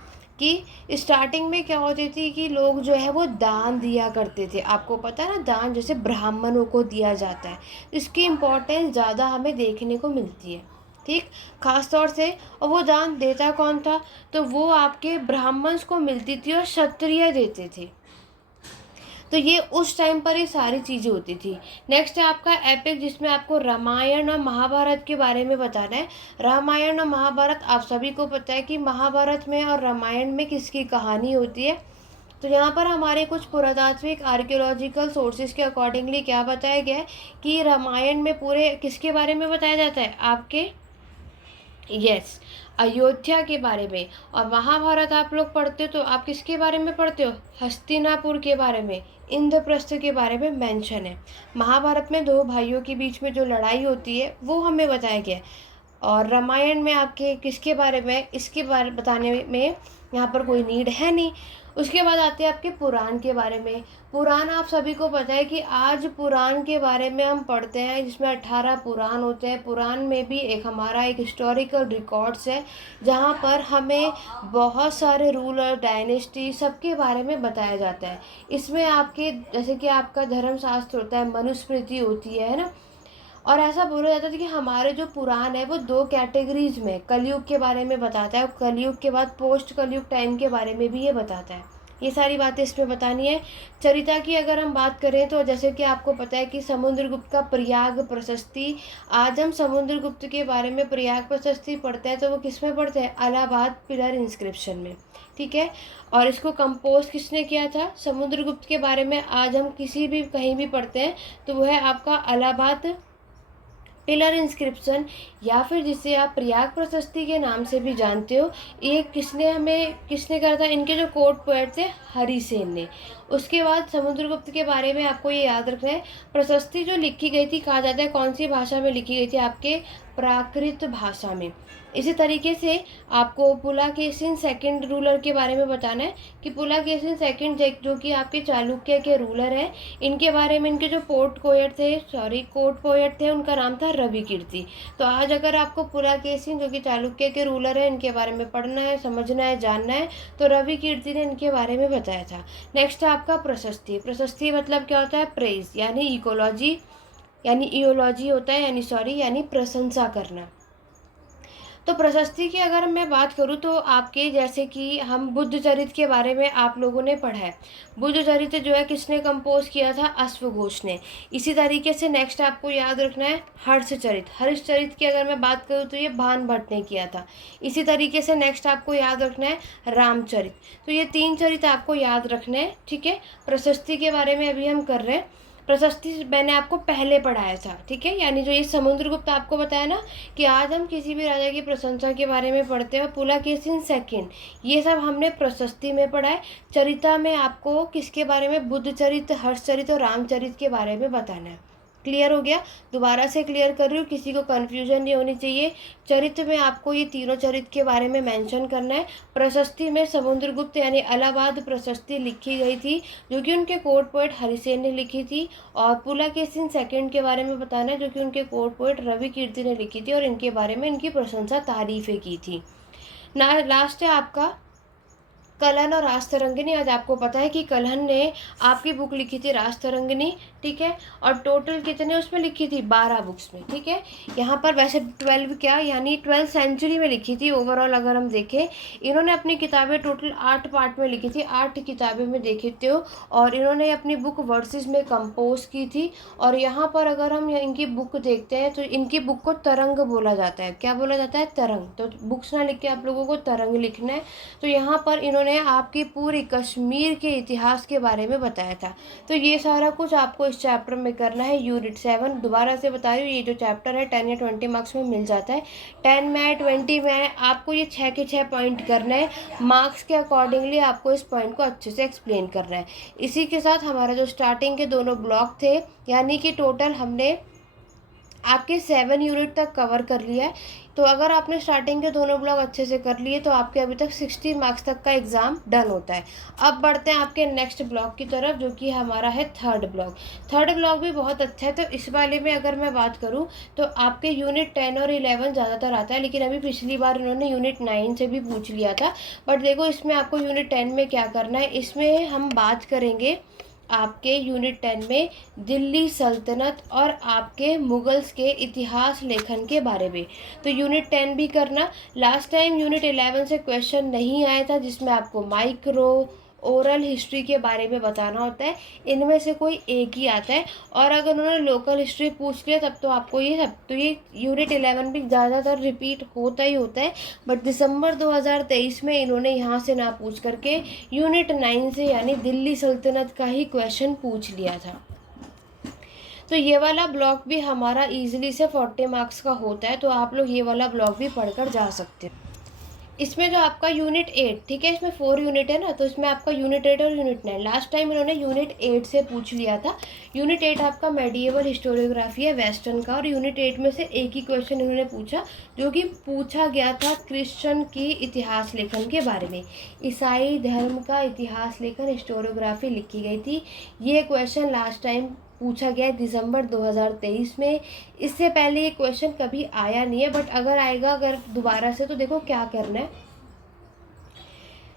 कि स्टार्टिंग में क्या होती थी कि लोग जो है वो दान दिया करते थे, आपको पता है ना, दान जैसे ब्राह्मणों को दिया जाता है, इसकी इम्पोर्टेंस ज़्यादा हमें देखने को मिलती है, ठीक, खास तौर से। और वो दान देता कौन था, तो वो आपके ब्राह्मण्स को मिलती थी और क्षत्रिय देते थे। तो ये उस टाइम पर ये सारी चीज़ें होती थी। नेक्स्ट है आपका एपिक, जिसमें आपको रामायण और महाभारत के बारे में बताना है। रामायण और महाभारत आप सभी को पता है कि महाभारत में और रामायण में किसकी कहानी होती है। तो यहाँ पर हमारे कुछ पुरातात्विक आर्कियोलॉजिकल सोर्सेज के अकॉर्डिंगली क्या बताया गया है कि रामायण में पूरे किसके बारे में बताया जाता है, आपके यस अयोध्या के बारे में। और महाभारत आप लोग पढ़ते हो तो आप किसके बारे में पढ़ते हो, हस्तिनापुर के बारे में, इंद्रप्रस्थ के बारे में मेंशन है। महाभारत में 2 भाइयों के बीच में जो लड़ाई होती है वो हमें बताया गया है। और रामायण में आपके किसके बारे में, इसके बारे बताने में यहाँ पर कोई नीड है नहीं। उसके बाद आते हैं आपके पुराण के बारे में। पुराण आप सभी को पता है कि आज पुराण के बारे में हम पढ़ते हैं, जिसमें 18 पुराण होते हैं। पुराण में भी एक हमारा एक हिस्टोरिकल रिकॉर्ड्स है, जहाँ पर हमें बहुत सारे रूलर डायनेस्टी सबके बारे में बताया जाता है। इसमें आपके जैसे कि आपका धर्मशास्त्र होता है, मनुस्मृति होती है ना। और ऐसा बोला जाता है कि हमारे जो पुराण है वो 2 कैटेगरीज में, कलयुग के बारे में बताता है और कलयुग के बाद पोस्ट कलयुग टाइम के बारे में भी ये बताता है। ये सारी बातें इसमें बतानी है। चरिता की अगर हम बात करें तो जैसे कि आपको पता है कि समुद्रगुप्त का प्रयाग प्रशस्ति, आज हम समुद्रगुप्त के बारे में प्रयाग प्रशस्ति पढ़ते हैं तो वो किस में पढ़ते हैं? इलाहाबाद पिलर इंस्क्रिप्शन में, ठीक है। और इसको कंपोज किसने किया था? समुद्रगुप्त के बारे में आज हम किसी भी कहीं भी पढ़ते हैं तो वो है आपका इलाहाबाद पिलर इंस्क्रिप्शन, या फिर जिसे आप प्रयाग प्रशस्ति के नाम से भी जानते हो। ये किसने करा था? इनके जो कोर्ट पोएट थे हरिसेन ने। उसके बाद समुद्रगुप्त के बारे में आपको ये याद रखना है, प्रशस्ति जो लिखी गई थी, कहा जाता है कौन सी भाषा में लिखी गई थी? आपके प्राकृत भाषा में। इसी तरीके से आपको पुलाकेशिन सेकंड रूलर के बारे में बताना है कि पुलाकेशिन सेकंड जो कि आपके चालुक्य के रूलर हैं, इनके बारे में, इनके जो कोर्ट पोएट थे उनका नाम था रवि कीर्ति। तो आज अगर आपको पुलाकेशिन जो कि चालुक्य के रूलर है इनके बारे में पढ़ना है, समझना है, जानना है तो रवि कीर्ति ने इनके बारे में बताया था। नेक्स्ट है आपका प्रशस्ति। प्रशस्ति मतलब क्या होता है? प्रेज, यानी इकोलॉजी होता है, यानी प्रशंसा करना। तो प्रशस्ति की अगर मैं बात करूँ तो आपके जैसे कि हम बुद्ध चरित्र के बारे में आप लोगों ने पढ़ा है। बुद्ध चरित्र जो है किसने कंपोज किया था? अश्वघोष ने। इसी तरीके से नेक्स्ट आपको याद रखना है हर्ष चरित्र की अगर मैं बात करूँ तो ये भान भट्ट ने किया था। इसी तरीके से नेक्स्ट आपको याद रखना है रामचरित्र। तो ये 3 चरित्र आपको याद रखना है, ठीक है। प्रशस्ति के बारे में अभी हम कर रहे हैं। प्रशस्ति मैंने आपको पहले पढ़ाया था, ठीक है। यानी जो ये समुद्रगुप्त आपको बताया ना कि आज हम किसी भी राजा की प्रशंसा के बारे में पढ़ते हैं, पुलाकेशिन सेकंड, ये सब हमने प्रशस्ति में पढ़ा है। चरिता में आपको किसके बारे में? बुद्ध चरित्र, हर्ष चरित्र और रामचरित्र के बारे में बताना है। क्लियर हो गया? दोबारा से क्लियर कर रही हूँ, किसी को कन्फ्यूजन नहीं होनी चाहिए। चरित्र में आपको ये तीनों चरित्र के बारे में मेंशन करना है। प्रशस्ति में समुद्रगुप्त यानी इलाहाबाद प्रशस्ति लिखी गई थी जो कि उनके कोर्ट पोएट हरिसेन ने लिखी थी। और पुलाकेशिन सेकंड के बारे में बताना है जो कि उनके कोर्ट पोएट रवि कीर्ति ने लिखी थी और इनके बारे में इनकी प्रशंसा तारीफें की थी ना। लास्ट है आपका कलहन और राजतरंगिणी। आज आपको पता है कि कलहन ने आपकी बुक लिखी थी राजतरंगिणी, ठीक है। और टोटल कितने उसमें लिखी थी? 12 बुक्स में, ठीक है। यहाँ पर वैसे 12 क्या, यानी 12th सेंचुरी में लिखी थी ओवरऑल अगर हम देखें। इन्होंने अपनी किताबें टोटल 8 पार्ट में लिखी थी, 8 किताबें में देखते हो। और इन्होंने अपनी बुक वर्सेस में कंपोज की थी। और यहाँ पर अगर हम इनकी बुक देखते हैं तो इनकी बुक को तरंग बोला जाता है। क्या बोला जाता है? तरंग। तो बुक्स ना लिख के आप लोगों को तरंग लिखना है। तो यहाँ पर इन्होंने आपकी पूरी कश्मीर के इतिहास के बारे में बताया था। तो ये सारा कुछ आपको इस चैप्टर में करना है। यूनिट 7 दोबारा से बता रही हूँ, ये जो चैप्टर है 10 या 20 मार्क्स में मिल जाता है। 10 में 20 में आपको ये 6 के 6 पॉइंट करना है। मार्क्स के अकॉर्डिंगली आपको इस पॉइंट को अच्छे से एक्सप्लेन करना है। इसी के साथ हमारा जो स्टार्टिंग के दोनों ब्लॉक थे, यानी कि टोटल हमने आपके 7 यूनिट तक कवर कर लिया है। तो अगर आपने स्टार्टिंग के दोनों ब्लॉक अच्छे से कर लिए तो आपके अभी तक 60 मार्क्स तक का एग्ज़ाम डन होता है। अब बढ़ते हैं आपके नेक्स्ट ब्लॉक की तरफ जो कि हमारा है थर्ड ब्लॉक। थर्ड ब्लॉक भी बहुत अच्छा है। तो इस वाले में अगर मैं बात करूं तो आपके यूनिट 10 और 11 ज़्यादातर आता है, लेकिन अभी पिछली बार इन्होंने यूनिट 9 से भी पूछ लिया था। बट देखो इसमें आपको यूनिट 10 में क्या करना है, इसमें हम बात करेंगे आपके यूनिट 10 में दिल्ली सल्तनत और आपके मुगल्स के इतिहास लेखन के बारे में। तो यूनिट 10 भी करना। लास्ट टाइम यूनिट 11 से क्वेश्चन नहीं आया था जिसमें आपको माइक्रो ओरल हिस्ट्री के बारे में बताना होता है। इनमें से कोई एक ही आता है। और अगर उन्होंने लोकल हिस्ट्री पूछ लिया तब तो आपको ये यूनिट 11 भी ज़्यादातर रिपीट होता ही होता है। बट दिसंबर 2023 में इन्होंने यहाँ से ना पूछ करके यूनिट 9 से यानी दिल्ली सल्तनत का ही क्वेश्चन पूछ लिया था। तो ये वाला ब्लॉक भी हमारा ईजिली से 40 मार्क्स का होता है। तो आप लोग ये वाला ब्लॉक भी पढ़कर जा सकते हो। इसमें जो आपका यूनिट 8, ठीक है, इसमें 4 यूनिट है ना, तो इसमें आपका यूनिट 8 और यूनिट 9, लास्ट टाइम इन्होंने यूनिट 8 से पूछ लिया था। यूनिट 8 आपका मेडिएवल हिस्टोरियोग्राफी है वेस्टर्न का, और यूनिट 8 में से एक ही क्वेश्चन इन्होंने पूछा, जो कि पूछा गया था क्रिश्चियन की इतिहास लेखन के बारे में। ईसाई धर्म का इतिहास लेखन हिस्टोरियोग्राफी लिखी गई थी। ये क्वेश्चन लास्ट टाइम पूछा गया है दिसंबर 2023 में। इससे पहले ये क्वेश्चन कभी आया नहीं है, बट अगर आएगा अगर दोबारा से, तो देखो क्या करना है।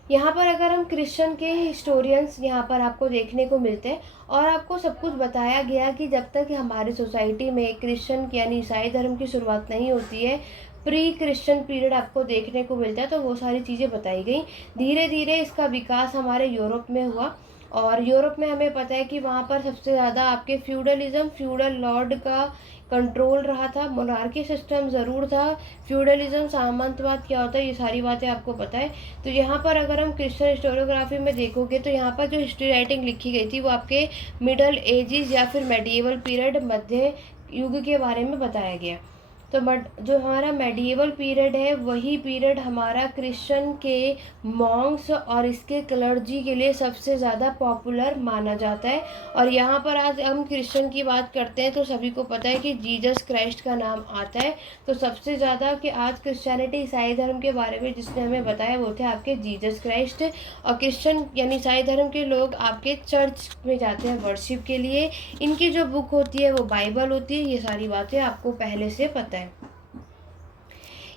यहाँ पर अगर हम क्रिश्चियन के हिस्टोरियंस यहाँ पर आपको देखने को मिलते हैं, और आपको सब कुछ बताया गया कि जब तक हमारी सोसाइटी में क्रिश्चियन यानी ईसाई धर्म की शुरुआत नहीं होती है, प्री क्रिश्चियन पीरियड आपको देखने को मिलता है, तो वो सारी चीज़ें बताई गई। धीरे धीरे इसका विकास हमारे यूरोप में हुआ, और यूरोप में हमें पता है कि वहाँ पर सबसे ज़्यादा आपके फ्यूडलिज्म, फ्यूडल लॉर्ड का कंट्रोल रहा था। मोनार्की सिस्टम ज़रूर था, फ्यूडलिज्म, सामंतवाद क्या होता है, ये सारी बातें आपको पता है। तो यहाँ पर अगर हम क्रिश्चियन हिस्टोरियोग्राफी में देखोगे, तो यहाँ पर जो हिस्ट्री राइटिंग लिखी गई थी वो आपके मिडल एजिस या फिर मेडिएवल पीरियड, मध्य युग के बारे में बताया गया। तो जो हमारा मेडिएवल पीरियड है, वही पीरियड हमारा क्रिश्चियन के मॉन्क्स और इसके क्लर्जी के लिए सबसे ज़्यादा पॉपुलर माना जाता है। और यहाँ पर आज हम क्रिश्चियन की बात करते हैं, तो सभी को पता है कि जीसस क्राइस्ट का नाम आता है। तो सबसे ज़्यादा कि आज क्रिश्चियनिटी, ईसाई धर्म के बारे में जिसने हमें बताया, वो थे आपके जीसस क्राइस्ट। और क्रिश्चियन यानी ईसाई धर्म के लोग आपके चर्च में जाते हैं वर्शिप के लिए। इनकी जो बुक होती है वो बाइबल होती है। ये सारी बातें आपको पहले से पता है।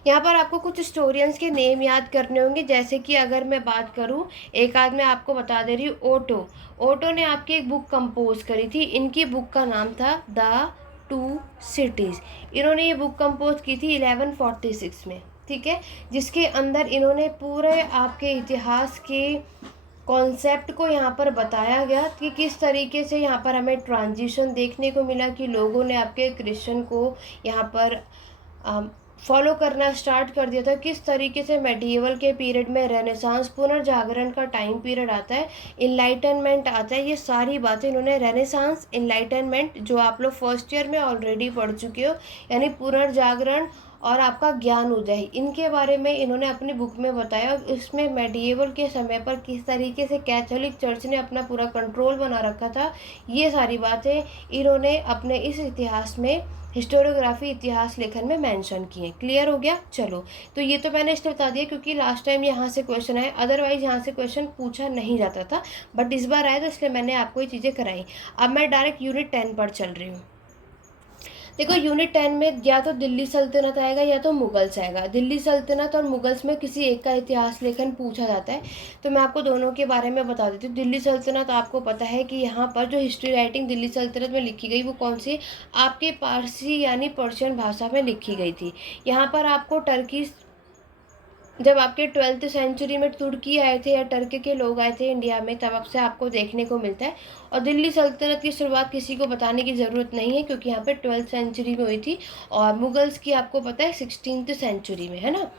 यहाँ पर आपको कुछ हिस्टोरियंस के नेम याद करने होंगे, जैसे कि अगर मैं बात करूँ, एक आध मैं आपको बता दे रही हूँ। ओटो ने आपकी एक बुक कंपोज करी थी। इनकी बुक का नाम था द टू सिटीज़। इन्होंने ये बुक कंपोज की थी 1146 में, ठीक है, जिसके अंदर इन्होंने पूरे आपके इतिहास के कॉन्सेप्ट को यहाँ पर बताया गया कि किस तरीके से यहाँ पर हमें ट्रांजिशन देखने को मिला, कि लोगों ने आपके क्रिश्चियन को यहाँ पर फॉलो करना स्टार्ट कर दिया था, किस तरीके से मेडिएवल के पीरियड में रेनेसांस, पुनर्जागरण का टाइम पीरियड आता है, इनलाइटनमेंट आता है। ये सारी बातें इन्होंने, रेनेसांस, इनलाइटनमेंट, जो आप लोग फर्स्ट ईयर में ऑलरेडी पढ़ चुके हो, यानी पुनर्जागरण और आपका ज्ञान उदय, इनके बारे में इन्होंने अपनी बुक में बताया। इसमें मेडिएवल के समय पर किस तरीके से कैथोलिक चर्च ने अपना पूरा कंट्रोल बना रखा था, ये सारी बातें इन्होंने अपने इस इतिहास में, हिस्टोरियोग्राफी इतिहास लेखन में मेंशन किए। क्लियर हो गया? चलो, तो ये तो मैंने इसलिए बता दिया क्योंकि लास्ट टाइम यहाँ से क्वेश्चन आए, अदरवाइज यहाँ से क्वेश्चन पूछा नहीं जाता था, बट इस बार आया तो इसलिए मैंने आपको ये चीज़ें कराई। अब मैं डायरेक्ट यूनिट 10 पर चल रही हूँ। देखो, यूनिट 10 में या तो दिल्ली सल्तनत आएगा या तो मुगल्स आएगा। दिल्ली सल्तनत और मुगल्स में किसी एक का इतिहास लेखन पूछा जाता है, तो मैं आपको दोनों के बारे में बता देती हूँ। दिल्ली सल्तनत, आपको पता है कि यहाँ पर जो हिस्ट्री राइटिंग दिल्ली सल्तनत में लिखी गई, वो कौन सी, आपके पारसी यानी पर्शियन भाषा में लिखी गई थी। यहाँ पर आपको टर्की, जब आपके 12th सेंचुरी में तुर्की आए थे या टर्की के लोग आए थे इंडिया में, तब अब से आपको देखने को मिलता है। और दिल्ली सल्तनत की शुरुआत किसी को बताने की ज़रूरत नहीं है, क्योंकि यहाँ पे 12th सेंचुरी में हुई थी। और मुगल्स की आपको पता है 16th सेंचुरी में, है ना,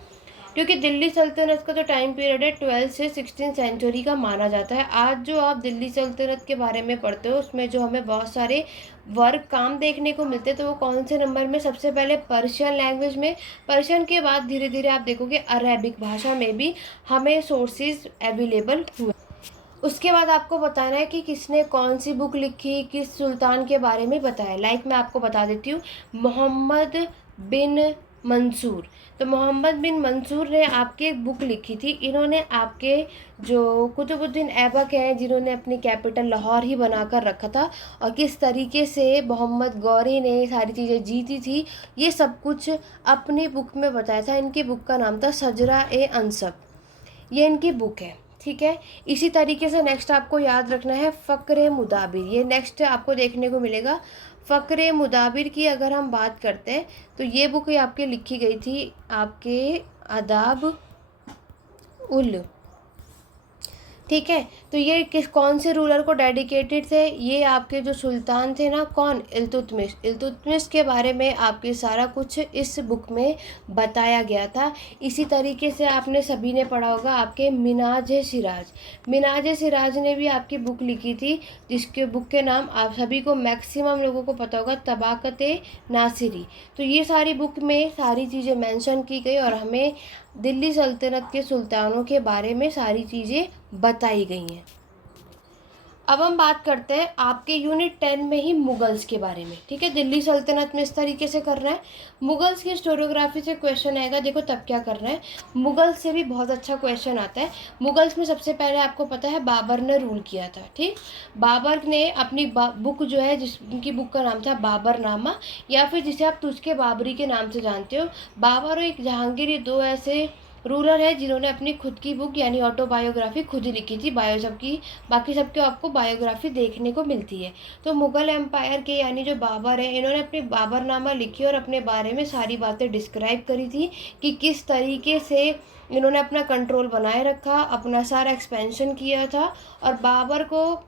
क्योंकि दिल्ली सल्तनत का जो टाइम पीरियड है 12 से 16 सेंचुरी का माना जाता है। आज जो आप दिल्ली सल्तनत के बारे में पढ़ते हो, उसमें जो हमें बहुत सारे वर्क काम देखने को मिलते हैं, तो वो कौन से नंबर में, सबसे पहले पर्शियन लैंग्वेज में, पर्शियन के बाद धीरे धीरे आप देखोगे अरेबिक भाषा में भी हमें सोर्सेज अवेलेबल हुए। उसके बाद आपको बताना है कि किसने कौन सी बुक लिखी, किस सुल्तान के बारे में बताया। लाइक मैं आपको बता देती हूँ, मोहम्मद बिन मंसूर। तो मोहम्मद बिन मंसूर ने आपकी एक बुक लिखी थी। इन्होंने आपके जो कुतुबुद्दीन ऐबक हैं, जिन्होंने अपनी कैपिटल लाहौर ही बनाकर रखा था, और किस तरीके से मोहम्मद गौरी ने सारी चीज़ें जीती थी, ये सब कुछ अपनी बुक में बताया था। इनकी बुक का नाम था सजरा-ए-अंसब, ये इनकी बुक है, ठीक है। इसी तरीके से नेक्स्ट आपको याद रखना है फ़क्र मुदाबिर। ये नेक्स्ट आपको देखने को मिलेगा। फ़क्र मुदाबिर की अगर हम बात करते हैं, तो ये बुक आपके लिखी गई थी आपके आदाब उल, ठीक है। तो ये कौन से रूलर को डेडिकेटेड थे? ये आपके जो सुल्तान थे ना, कौन? इल्तुतमिश। इल्तुतमिश के बारे में आपके सारा कुछ इस बुक में बताया गया था। इसी तरीके से आपने सभी ने पढ़ा होगा आपके मिनाज-ए-सिराज। मिनाज-ए-सिराज ने भी आपकी बुक लिखी थी, जिसके बुक के नाम आप सभी को, मैक्सिमम लोगों को पता होगा, तबाक़त-ए-नासिरी। तो ये सारी बुक में सारी चीज़ें मेंशन की गई और हमें दिल्ली सल्तनत के सुल्तानों के बारे में सारी चीज़ें बताई गई हैं। अब हम बात करते हैं आपके यूनिट 10 में ही मुगल्स के बारे में। ठीक है, दिल्ली सल्तनत में इस तरीके से करना है। मुगल्स की हिस्टोरियोग्राफी से क्वेश्चन आएगा, देखो तब क्या करना है। मुगल्स से भी बहुत अच्छा क्वेश्चन आता है। मुगल्स में सबसे पहले आपको पता है बाबर ने रूल किया था। ठीक, बाबर ने अपनी बुक जो है, जिसकी बुक का नाम था बाबरनामा, या फिर जिसे आप तुझके बाबरी के नाम से जानते हो। बाबर और एक जहांगीर, ये दो ऐसे रूलर है जिन्होंने अपनी खुद की बुक यानी ऑटोबायोग्राफी खुद ही लिखी थी। बाकी सबके आपको बायोग्राफी देखने को मिलती है। तो मुग़ल एम्पायर के यानी जो बाबर है, इन्होंने अपनी बाबरनामा लिखी और अपने बारे में सारी बातें डिस्क्राइब करी थी कि किस तरीके से इन्होंने अपना कंट्रोल बनाए रखा, अपना सारा एक्सपेंशन किया था। और बाबर को,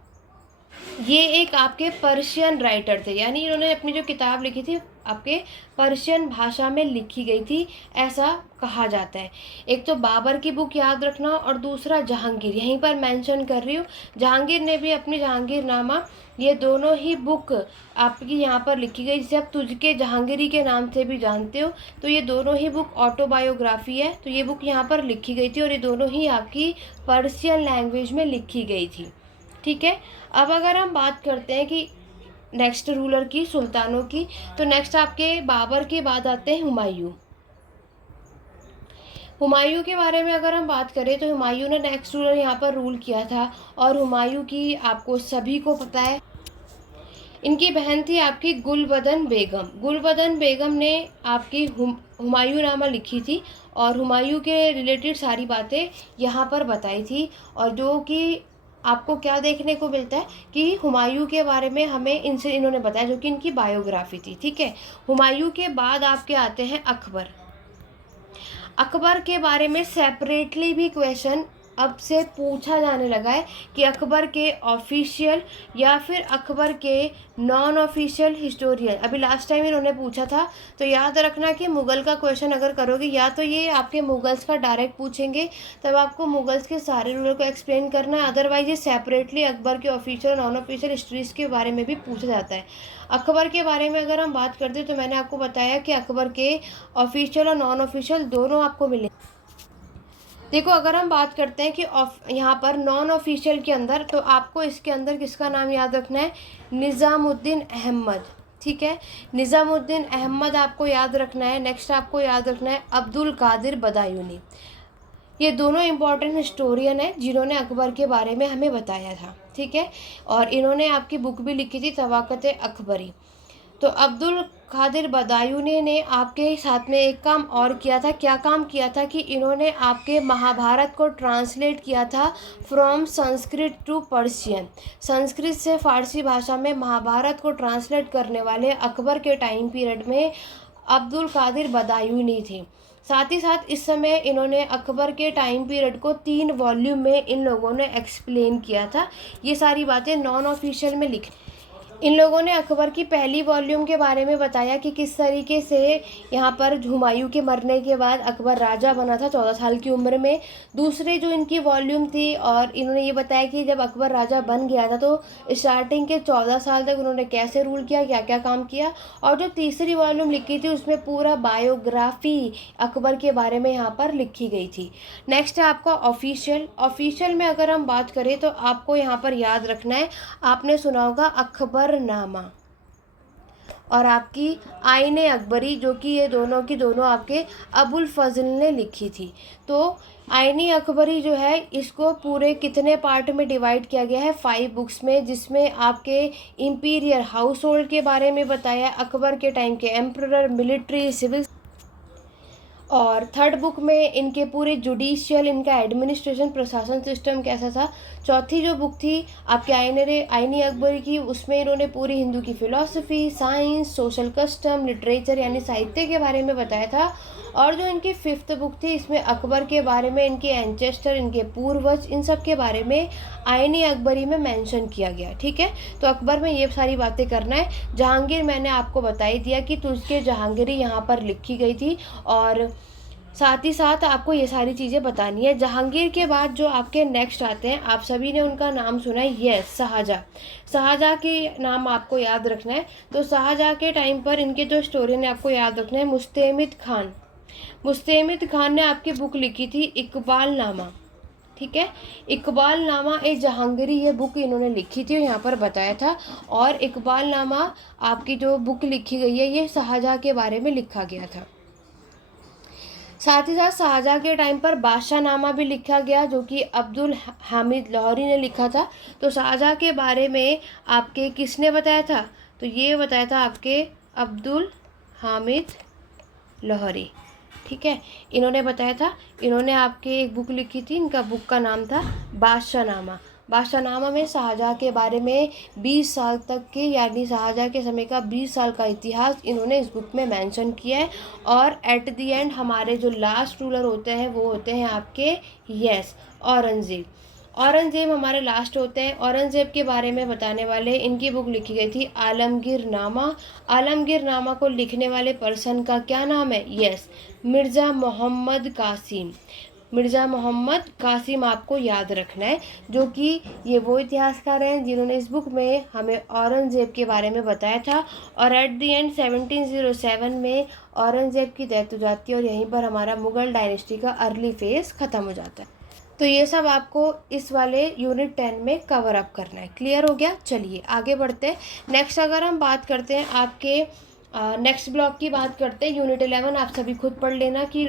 ये एक आपके पर्शियन राइटर थे, यानी इन्होंने अपनी जो किताब लिखी थी आपके पर्शियन भाषा में लिखी गई थी, ऐसा कहा जाता है। एक तो बाबर की बुक याद रखना और दूसरा जहांगीर, यहीं पर मेंशन कर रही हूँ। जहांगीर ने भी अपनी जहांगीरनामा, ये दोनों ही बुक आपकी यहाँ पर लिखी गई, जिसे आप तुझके जहांगीरी के नाम से भी जानते हो। तो ये दोनों ही बुक ऑटोबायोग्राफी है। तो ये बुक यहाँ पर लिखी गई थी और ये दोनों ही आपकी पर्शियन लैंग्वेज में लिखी गई थी। ठीक है, अब अगर हम बात करते हैं कि नेक्स्ट रूलर की, सुल्तानों की, तो नेक्स्ट आपके बाबर के बाद आते हैं हुमायूं। हुमायूं के बारे में अगर हम बात करें तो हुमायूं ने नेक्स्ट रूलर यहाँ पर रूल किया था। और हुमायूं की आपको सभी को पता है, इनकी बहन थी आपकी गुलबदन बेगम। गुलबदन बेगम ने आपकी हुमायूंनामा लिखी थी और हुमायूं के रिलेटेड सारी बातें यहाँ पर बताई थी। और जो कि आपको क्या देखने को मिलता है कि हुमायूं के बारे में हमें इन्होंने बताया, जो कि इनकी बायोग्राफी थी। ठीक है, हुमायूं के बाद आपके आते हैं अकबर। अकबर के बारे में सेपरेटली भी क्वेश्चन अब से पूछा जाने लगा है कि अकबर के ऑफिशियल या फिर अकबर के नॉन ऑफिशियल हिस्टोरियन। अभी लास्ट टाइम इन्होंने पूछा था, तो याद रखना कि मुग़ल का क्वेश्चन अगर करोगे, या तो ये आपके मुग़ल्स का डायरेक्ट पूछेंगे, तब आपको मुग़ल्स के सारे रूलर को एक्सप्लेन करना है। अदरवाइज ये सेपरेटली अकबर के ऑफिशियल और नॉन ऑफिशियल हिस्ट्रीज़ के बारे में भी पूछा जाता है। अकबर के बारे में अगर हम बात करते हैं तो मैंने आपको बताया कि अकबर के ऑफिशियल और नॉन ऑफिशियल दोनों आपको मिले। देखो, अगर हम बात करते हैं कि यहाँ पर नॉन ऑफिशियल के अंदर, तो आपको इसके अंदर किसका नाम याद रखना है? निज़ामुद्दीन अहमद। ठीक है, निज़ामुद्दीन अहमद आपको याद रखना है। नेक्स्ट आपको याद रखना है अब्दुल कादिर बदायूनी। ये दोनों इम्पॉर्टेंट हिस्टोरियन हैं जिन्होंने अकबर के बारे में हमें बताया था। ठीक है, और इन्होंने आपकी बुक भी लिखी थी, तवाक़त अकबरी। तो अब्दुल कादिर बदायूनी ने आपके साथ में एक काम और किया था। क्या काम किया था कि इन्होंने आपके महाभारत को ट्रांसलेट किया था from Sanskrit to Persian. Sanskrit से फारसी भाषा में महाभारत को ट्रांसलेट करने वाले अकबर के टाइम पीरियड में अब्दुल कादिर बदायूनी थे। साथ ही साथ इस समय इन्होंने अकबर के टाइम पीरियड को 3 वॉल्यूम में इन लोगों ने एक्सप्लेन किया था। ये सारी बातें नॉन ऑफिशियल में लिखी। इन लोगों ने अकबर की पहली वॉल्यूम के बारे में बताया कि किस तरीके से यहाँ पर हुमायूं के मरने के बाद अकबर राजा बना था 14 साल की उम्र में। दूसरे जो इनकी वॉल्यूम थी, और इन्होंने ये बताया कि जब अकबर राजा बन गया था तो स्टार्टिंग के 14 साल तक उन्होंने कैसे रूल किया, क्या क्या काम किया। और जो तीसरी वॉल्यूम लिखी थी उसमें पूरा बायोग्राफी अकबर के बारे में यहाँ पर लिखी गई थी। नेक्स्ट है आपका ऑफिशियल में अगर हम बात करें तो आपको यहाँ पर याद रखना है, आपने सुना होगा अकबरनामा और आपकी आईन अकबरी, जो कि ये दोनों की दोनों आपके अबुल फजल ने लिखी थी। तो आईन अकबरी जो है, इसको पूरे कितने पार्ट में डिवाइड किया गया है? 5 बुक्स में, जिसमें आपके इंपीरियर हाउस होल्ड के बारे में बताया, अकबर के टाइम के एम्परर, मिलिट्री, सिविल, और 3rd बुक में इनके पूरे जुडिशियल, इनका एडमिनिस्ट्रेशन, प्रशासन सिस्टम कैसा था। चौथी जो बुक थी आपके आईनी अकबरी की, उसमें इन्होंने पूरी हिंदू की philosophy, science, social custom, literature यानी साहित्य के बारे में बताया था। और जो इनकी 5th बुक थी, इसमें अकबर के बारे में, इनके एंसेस्टर, इनके पूर्वज, इन सब के बारे में आईनी अकबरी में मेंशन किया गया। ठीक है, तो अकबर में ये सारी बातें करना है। जहांगीर मैंने आपको बता ही दिया कि तुझके जहांगीरी यहाँ पर लिखी गई थी, और साथ ही साथ आपको ये सारी चीज़ें बतानी है। जहांगीर के बाद जो आपके नेक्स्ट आते हैं, आप सभी ने उनका नाम सुना है, यस, शाहजहाँ। शाहजहाँ के नाम आपको याद रखना है। तो शाहजहाँ के टाइम पर इनके जो स्टोरी ने आपको याद रखना है, मुस्तैमिद खान। मुस्तैमिद खान ने आपकी बुक लिखी थी इकबाल नामा। ठीक है, इकबाल नामा ए जहांगीरी, ये बुक इन्होंने लिखी थी, यहाँ पर बताया था। और इकबाल नामा आपकी जो बुक लिखी गई है, ये शाहजहाँ के बारे में लिखा गया था। साथ ही साथ शाहजहाँ के टाइम पर बादशाह नामा भी लिखा गया, जो कि अब्दुल हामिद लाहौरी ने लिखा था। तो शाहजहाँ के बारे में आपके किसने बताया था? तो ये बताया था आपके अब्दुल हामिद लाहौरी। ठीक है, इन्होंने बताया था। इन्होंने आपके एक बुक लिखी थी, इनका बुक का नाम था बादशाह नामा। बादशाह नामा में शाहजहाँ के बारे में 20 साल तक के, यानी शाहजहाँ के समय का 20 साल का इतिहास इन्होंने इस बुक में मेंशन किया है। और एट द एंड हमारे जो लास्ट रूलर होते हैं वो होते हैं आपके, यस, औरंगज़ेब। औरंगज़ेब हमारे लास्ट होते हैं। औरंगज़ेब के बारे में बताने वाले, इनकी बुक लिखी गई थी आलमगीर नामा। आलमगीर नामा को लिखने वाले पर्सन का क्या नाम है? यस, मिर्ज़ा मोहम्मद कासिम। मिर्ज़ा मोहम्मद कासिम आपको याद रखना है, जो कि ये वो इतिहासकार हैं जिन्होंने इस बुक में हमें औरंगज़ेब के बारे में बताया था। और एट द एंड 1707 में औरंगज़ेब की डेथ हो जाती है, और यहीं पर हमारा मुग़ल डायनेस्टी का अर्ली फेज़ ख़त्म हो जाता है। तो ये सब आपको इस वाले यूनिट 10 में कवर अप करना है। क्लियर हो गया? चलिए आगे बढ़ते हैं। नेक्स्ट अगर हम बात करते हैं आपके नेक्स्ट ब्लॉक की बात करते हैं, यूनिट 11 आप सभी खुद पढ़ लेना कि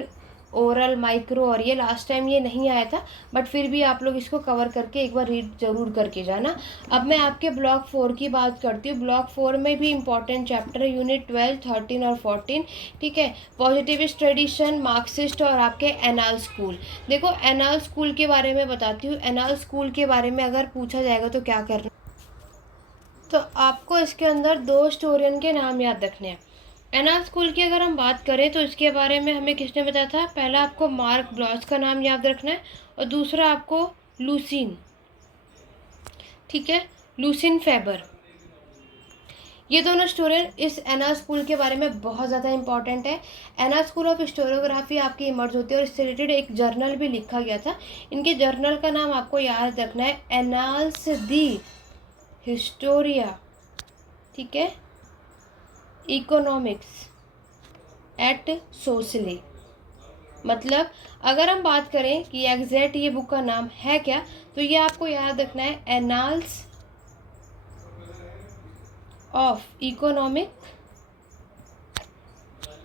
ओरल, माइक्रो, और ये लास्ट टाइम ये नहीं आया था, बट फिर भी आप लोग इसको कवर करके एक बार रीड जरूर करके जाना। अब मैं आपके ब्लॉक 4 की बात करती हूँ। ब्लॉक 4 में भी इंपॉर्टेंट चैप्टर है, यूनिट 12, 13 और 14। ठीक है, पॉजिटिविस्ट ट्रेडिशन, मार्क्सिस्ट और आपके एनाल स्कूल। देखो, एनाल स्कूल के बारे में बताती हूँ। एनाल स्कूल के बारे में अगर पूछा जाएगा तो क्या करना, तो आपको इसके अंदर 2 स्टोरियन के नाम याद रखने हैं। एनाल स्कूल की अगर हम बात करें तो इसके बारे में हमें किसने बताया था? पहला आपको मार्क ब्लॉच का नाम याद रखना है, और दूसरा आपको लूसीन। ठीक है, लूसीन फेबर। ये दोनों स्टोरियन इस एनाल स्कूल के बारे में बहुत ज़्यादा इंपॉर्टेंट है। एनाल स्कूल ऑफ हिस्टोरियोग्राफी आपकी इमर्ज होती है, और इससे रिलेटेड एक जर्नल भी लिखा गया था। इनके जर्नल का नाम आपको याद रखना है, एनाल्स दी हिस्टोरिया, ठीक है, इकोनॉमिक्स एट सोसले। मतलब अगर हम बात करें कि एग्जैक्ट ये बुक का नाम है क्या, तो ये आपको याद रखना है, annals of economic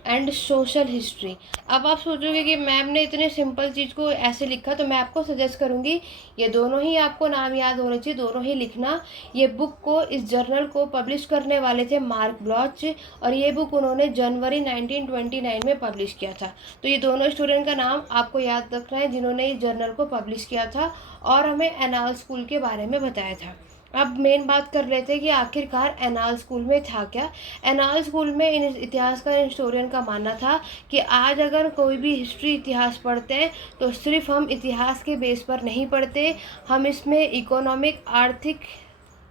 and social history. अब आप सोचोगे कि मैम ने इतने सिंपल चीज़ को ऐसे लिखा, तो मैं आपको सजेस्ट करूँगी ये दोनों ही आपको नाम याद होने चाहिए, दोनों ही लिखना। ये बुक को, इस जर्नल को पब्लिश करने वाले थे मार्क ब्लॉच, और ये बुक उन्होंने जनवरी 1929 में पब्लिश किया था। तो ये दोनों स्टूडेंट का नाम आपको याद रखना है जिन्होंने इस जर्नल को पब्लिश किया था और हमें एनाल स्कूल के बारे में बताया था। अब मेन बात कर लेते हैं कि आखिरकार एनाल स्कूल में था क्या। एनाल स्कूल में इन इतिहासकार हिस्टोरियन का मानना था कि आज अगर कोई भी हिस्ट्री इतिहास पढ़ते हैं तो सिर्फ हम इतिहास के बेस पर नहीं पढ़ते, हम इसमें इकोनॉमिक, आर्थिक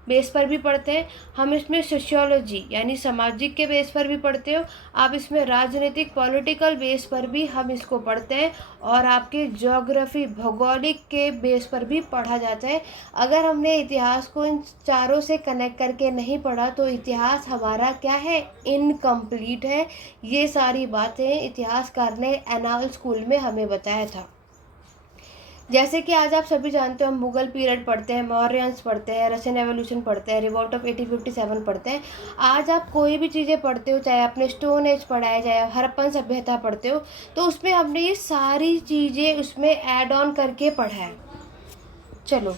बेस पर भी पढ़ते हैं, हम इसमें सोशियोलॉजी यानी सामाजिक के बेस पर भी पढ़ते हो, आप इसमें राजनीतिक, पॉलिटिकल बेस पर भी हम इसको पढ़ते हैं, और आपके ज्योग्राफी, भौगोलिक के बेस पर भी पढ़ा जाता है। अगर हमने इतिहास को इन चारों से कनेक्ट करके नहीं पढ़ा तो इतिहास हमारा क्या है? इनकम्प्लीट है। ये सारी बातें इतिहासकार ने एनाल स्कूल में हमें बताया था। जैसे कि आज आप सभी जानते हो, हम मुगल पीरियड पढ़ते हैं, मौर्यंस पढ़ते हैं, रशियन एवोल्यूशन पढ़ते हैं, रिवॉल्ट ऑफ 1857 पढ़ते हैं। आज आप कोई भी चीज़ें पढ़ते हो, चाहे आपने स्टोन एज पढ़ा है, चाहे हड़प्पन सभ्यता पढ़ते हो, तो उसमें हमने ये सारी चीज़ें उसमें ऐड ऑन करके पढ़ा है। चलो,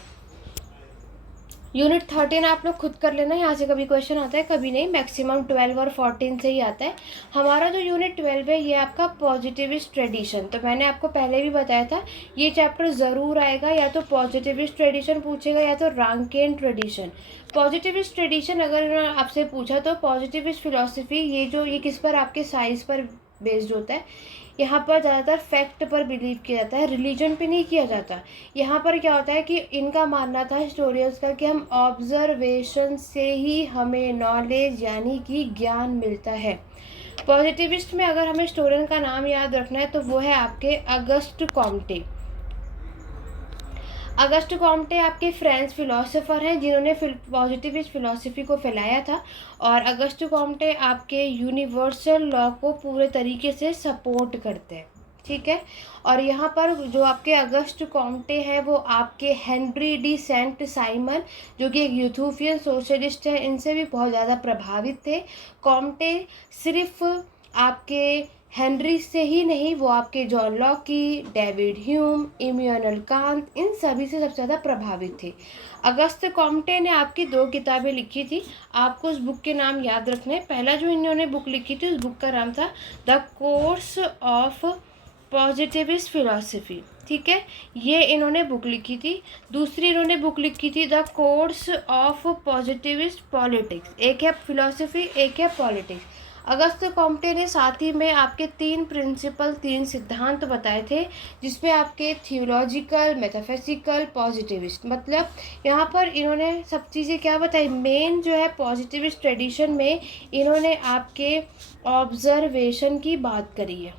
यूनिट 13 आप लोग खुद कर लेना, यहाँ से कभी क्वेश्चन आता है कभी नहीं, मैक्सिमम 12 और 14 से ही आता है। हमारा जो यूनिट 12 है ये आपका पॉजिटिविस्ट ट्रेडिशन। तो मैंने आपको पहले भी बताया था ये चैप्टर ज़रूर आएगा, या तो पॉजिटिविस्ट ट्रेडिशन पूछेगा या तो रांकियन ट्रेडिशन। पॉजिटिविस्ट ट्रेडिशन अगर आपसे पूछा तो पॉजिटिविस्ट फिलोसफी ये किस पर, आपके साइंस पर बेस्ड होता है। यहाँ पर ज़्यादातर फैक्ट पर बिलीव किया जाता है, रिलीजन पे नहीं किया जाता। यहाँ पर क्या होता है कि इनका मानना था हिस्टोरियंस का कि हम ऑब्जर्वेशन से ही हमें नॉलेज यानी कि ज्ञान मिलता है। पॉजिटिविस्ट में अगर हमें हिस्टोरियन का नाम याद रखना है तो वो है आपके अगस्ट कॉम्टे। अगस्ट कॉम्टे आपके फ्रेंच फिलोसोफर हैं जिन्होंने पॉजिटिविस्ट फिलॉसफी को फैलाया था। और अगस्ट कॉम्टे आपके यूनिवर्सल लॉ को पूरे तरीके से सपोर्ट करते हैं, ठीक है। और यहाँ पर जो आपके अगस्ट कॉम्टे हैं वो आपके हेनरी डी सेंट साइमन जो कि एक यूथोपियन सोशलिस्ट है, इनसे भी बहुत ज़्यादा प्रभावित थे। कॉम्टे सिर्फ आपके हेनरी से ही नहीं, वो आपके John Locke, David Hume, Immanuel Kant, इन सभी से सबसे ज़्यादा प्रभावित थे। अगस्त कॉम्टे ने आपकी 2 किताबें लिखी थी, आपको उस बुक के नाम याद रखने। पहला जो इन्होंने बुक लिखी थी उस बुक का नाम था the course of positivist philosophy, ठीक है, ये इन्होंने बुक लिखी थी। दूसरी इन्होंने बुक लिखी थी the course of positivist politics. एक है फिलॉसफी, एक है पॉलिटिक्स। अगस्त कॉम्टे ने साथ ही में आपके 3 सिद्धांत बताए थे, जिसमें आपके थियोलॉजिकल, मेटाफिजिकल, पॉजिटिविस्ट, मतलब यहाँ पर इन्होंने सब चीज़ें क्या बताई। मेन जो है पॉजिटिविस्ट ट्रेडिशन में इन्होंने आपके ऑब्जर्वेशन की बात करी है,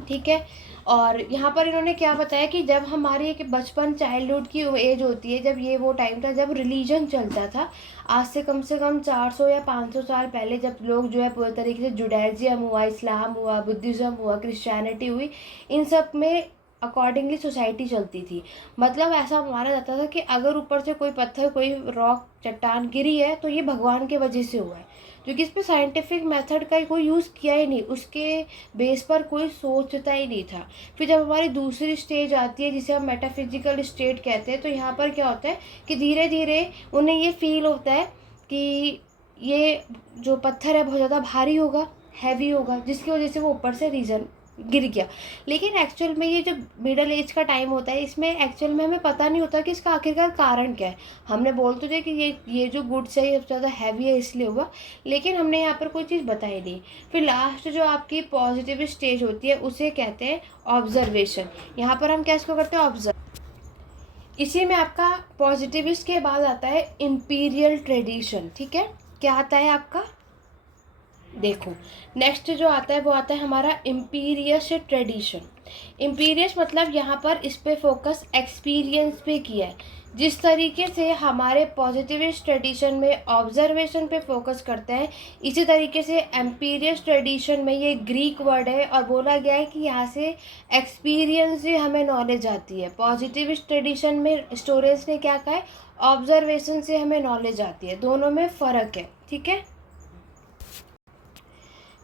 ठीक है। और यहाँ पर इन्होंने क्या बताया कि जब हमारी एक बचपन, चाइल्डहुड की एज होती है, जब ये वो टाइम था जब रिलीजन चलता था, आज से कम 400 या 500 साल पहले, जब लोग जो है पूरे तरीके से जुडाइज़म हुआ, इस्लाम हुआ, बुद्धिज़्म हुआ, क्रिश्चियनिटी हुई, इन सब में अकॉर्डिंगली सोसाइटी चलती थी। मतलब ऐसा माना जाता था कि अगर ऊपर से कोई पत्थर, कोई रॉक, चट्टान गिरी है तो ये भगवान के वजह से हुआ है, क्योंकि इस पर साइंटिफिक मेथड का कोई यूज़ किया ही नहीं, उसके बेस पर कोई सोचता ही नहीं था। फिर जब हमारी दूसरी स्टेज आती है जिसे हम मेटाफिजिकल स्टेट कहते हैं, तो यहाँ पर क्या होता है कि धीरे धीरे उन्हें ये फील होता है कि ये जो पत्थर है बहुत ज़्यादा भारी होगा, हैवी होगा, जिसकी वजह से वो ऊपर से रीज़न गिर गया। लेकिन एक्चुअल में ये जो मिडल एज का टाइम होता है, इसमें एक्चुअल में हमें पता नहीं होता कि इसका आखिरकार कारण क्या है। हमने बोल तो दिया कि ये जो गुड्स है ये सबसे ज़्यादा हैवी है इसलिए हुआ, लेकिन हमने यहाँ पर कोई चीज़ बताई नहीं। फिर लास्ट जो आपकी पॉजिटिव स्टेज होती है उसे कहते हैं ऑब्जर्वेशन। यहाँ पर हम क्या इसको करते हैं, ऑब्जर्व। इसी में आपका पॉजिटिविस्ट के बाद आता है इम्पीरियल ट्रेडिशन, ठीक है। क्या आता है आपका, देखो नेक्स्ट जो आता है वो आता है हमारा इम्पीरियस ट्रेडिशन। इम्पीरियस मतलब यहाँ पर इस पे फोकस एक्सपीरियंस पे किया है। जिस तरीके से हमारे पॉजिटिविस्ट ट्रेडिशन में ऑब्जर्वेशन पे फोकस करते हैं, इसी तरीके से एम्पीरियस ट्रेडिशन में, ये ग्रीक वर्ड है और बोला गया है कि यहाँ से एक्सपीरियंस से हमें नॉलेज आती है। पॉजिटिविस्ट ट्रेडिशन में स्टोरेज ने क्या कहा है, ऑब्जर्वेशन से हमें नॉलेज आती है, दोनों में फ़र्क है, ठीक है।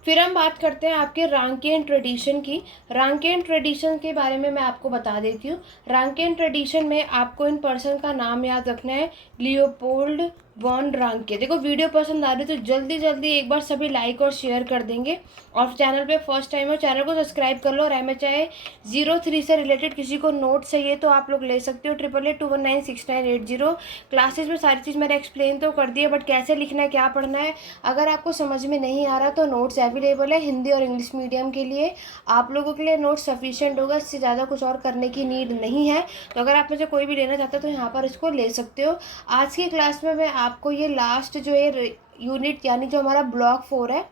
फिर हम बात करते हैं आपके रांकियन ट्रेडिशन की। रांकियन ट्रेडिशन के बारे में मैं आपको बता देती हूँ। रांकियन ट्रेडिशन में आपको इन पर्सन का नाम याद रखना है, लियोपोल्ड वॉन रांके। देखो वीडियो पसंद आ रही है तो जल्दी जल्दी एक बार सभी लाइक और शेयर कर देंगे, और चैनल पे फर्स्ट टाइम हो चैनल को सब्सक्राइब कर लो। और MHI 03 से रिलेटेड किसी को नोट चाहिए तो आप लोग ले सकते हो, 8881969880। क्लासेस में सारी चीज़ मैंने एक्सप्लेन तो कर दी है, बट कैसे लिखना है, क्या पढ़ना है, अगर आपको समझ में नहीं आ रहा तो नोट्स अवेलेबल है हिंदी और इंग्लिश मीडियम के लिए। आप लोगों के लिए नोट्स सफिशिएंट होगा, इससे ज़्यादा कुछ और करने की नीड नहीं है। तो अगर आप में से कोई भी लेना चाहता है तो यहाँ पर इसको ले सकते हो। आज की क्लास में मैं आपको ये लास्ट जो है यूनिट, यानी जो हमारा ब्लॉक 4 है,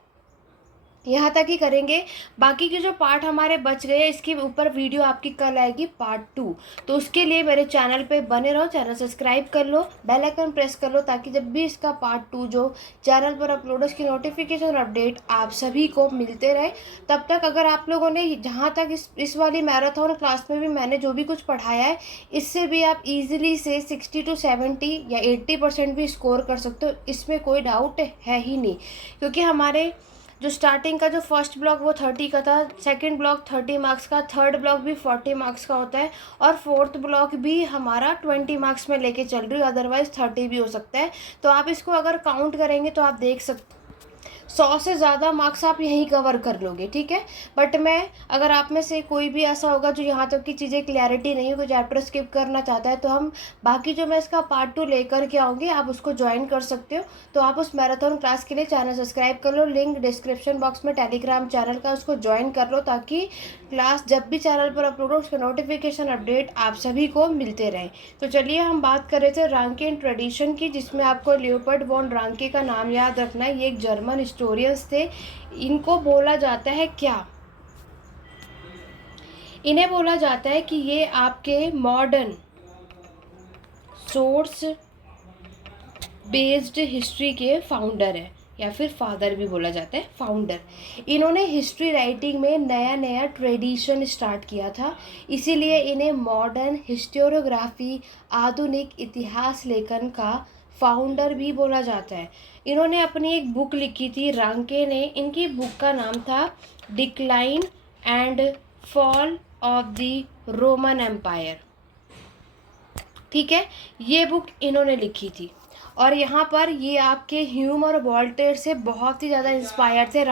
यहाँ तक ही करेंगे। बाकी के जो पार्ट हमारे बच गए इसके ऊपर वीडियो आपकी कल आएगी पार्ट 2। तो उसके लिए मेरे चैनल पे बने रहो, चैनल सब्सक्राइब कर लो, बेल आइकन प्रेस कर लो, ताकि जब भी इसका पार्ट 2 जो चैनल पर अपलोड है उसकी नोटिफिकेशन और अपडेट आप सभी को मिलते रहे। तब तक अगर आप लोगों ने जहाँ तक इस वाली मैराथन क्लास में भी मैंने जो भी कुछ पढ़ाया है, इससे भी आप ईजिली से 60 to 70 या 80% भी स्कोर कर सकते हो, इसमें कोई डाउट है ही नहीं। क्योंकि हमारे जो स्टार्टिंग का जो फर्स्ट ब्लॉक वो 30 का था, सेकंड ब्लॉक 30 मार्क्स का, थर्ड ब्लॉक भी 40 मार्क्स का होता है, और फोर्थ ब्लॉक भी हमारा 20 मार्क्स में लेके चल रही है, अदरवाइज 30 भी हो सकता है। तो आप इसको अगर काउंट करेंगे तो आप देख सकते 100 से ज़्यादा मार्क्स आप यहीं कवर कर लोगे, ठीक है। बट मैं, अगर आप में से कोई भी ऐसा होगा जो यहाँ तक की चीज़ें क्लैरिटी नहीं है, कोई चैप्टर स्किप करना चाहता है, तो हम बाकी जो मैं इसका पार्ट 2 लेकर के आऊँगी, आप उसको ज्वाइन कर सकते हो। तो आप उस मैराथन क्लास के लिए चैनल सब्सक्राइब कर लो, लिंक डिस्क्रिप्शन बॉक्स में टेलीग्राम चैनल का, उसको ज्वाइन कर लो, ताकि क्लास जब भी चैनल पर अपलोड हो उसका नोटिफिकेशन अपडेट आप सभी को मिलते रहे। तो चलिए हम बात कर रहे थे रांके ट्रेडिशन की, जिसमें आपको लियोपोल्ड वॉन रांके का नाम याद रखना है। ये एक जर्मन हिस्टोरियंस थे। इनको बोला जाता है क्या, इन्हें बोला जाता है कि ये आपके मॉडर्न सोर्स बेस्ड हिस्ट्री के फाउंडर है, या फिर फादर भी बोला जाता है, फाउंडर। इन्होंने हिस्ट्री राइटिंग में नया नया ट्रेडिशन स्टार्ट किया था, इसीलिए इन्हें मॉडर्न हिस्टोरियोग्राफी, आधुनिक इतिहास लेखन का फाउंडर भी बोला जाता है। इन्होंने अपनी एक बुक लिखी थी, रांके ने। इनकी बुक का नाम था decline and fall of the Roman empire, ठीक है। ये बुक इन्होंने लिखी थी, और यहाँ पर ये आपके ह्यूम और वॉल्टेयर से बहुत ही ज़्यादा इंस्पायर थे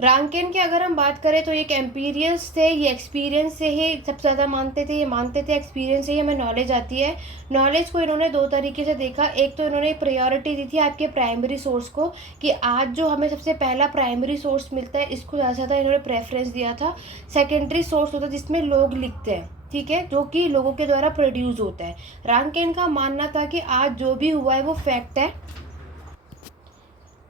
रांकेन की अगर हम बात करें तो एक एम्पीरियंस थे। ये एक्सपीरियंस से ही सबसे ज़्यादा मानते थे, ये मानते थे एक्सपीरियंस से ही हमें नॉलेज आती है। नॉलेज को इन्होंने दो तरीके से देखा। एक तो इन्होंने प्रायोरिटी दी थी आपके प्राइमरी सोर्स को, कि आज जो हमें सबसे पहला प्राइमरी सोर्स मिलता है इसको ज़्यादा से ज़्यादा इन्होंने प्रेफरेंस दिया था। सेकेंडरी सोर्स होता है जिसमें लोग लिखते हैं, ठीक है, जो कि लोगों के द्वारा प्रोड्यूस होता है। रांकेन का मानना था कि आज जो भी हुआ है वो फैक्ट है।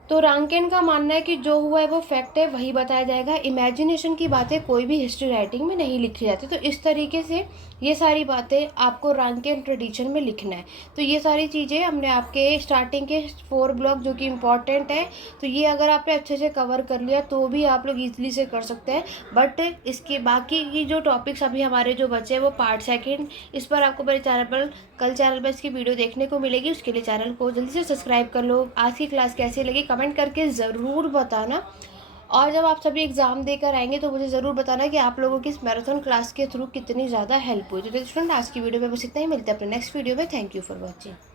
तो रांकेन का मानना है कि जो हुआ है वो फैक्ट है, वही बताया जाएगा। इमेजिनेशन की बातें कोई भी हिस्ट्री राइटिंग में नहीं लिखी जाती। तो इस तरीके से ये सारी बातें आपको रांकेन ट्रेडिशन में लिखना है। तो ये सारी चीज़ें हमने आपके स्टार्टिंग के 4 ब्लॉक जो कि इम्पॉर्टेंट है, तो ये अगर आपने अच्छे से कवर कर लिया तो भी आप लोग ईजिली से कर सकते हैं। बट इसके बाकी की जो टॉपिक्स अभी हमारे जो बचे हैं वो पार्ट 2, इस पर आपको मेरे चैनल पर कल चैनल पर इसकी वीडियो देखने को मिलेगी। उसके लिए चैनल को जल्दी से सब्सक्राइब कर लो। आज की क्लास कैसी लगी कमेंट करके ज़रूर बताना, और जब आप सभी एग्ज़ाम देकर आएंगे तो मुझे ज़रूर बताना कि आप लोगों की इस मैराथन क्लास के थ्रू कितनी ज़्यादा हेल्प हुई। तो स्टूडेंट आज की वीडियो में बस इतना ही, मिलते हैं अपने नेक्स्ट वीडियो में। Thank you for watching.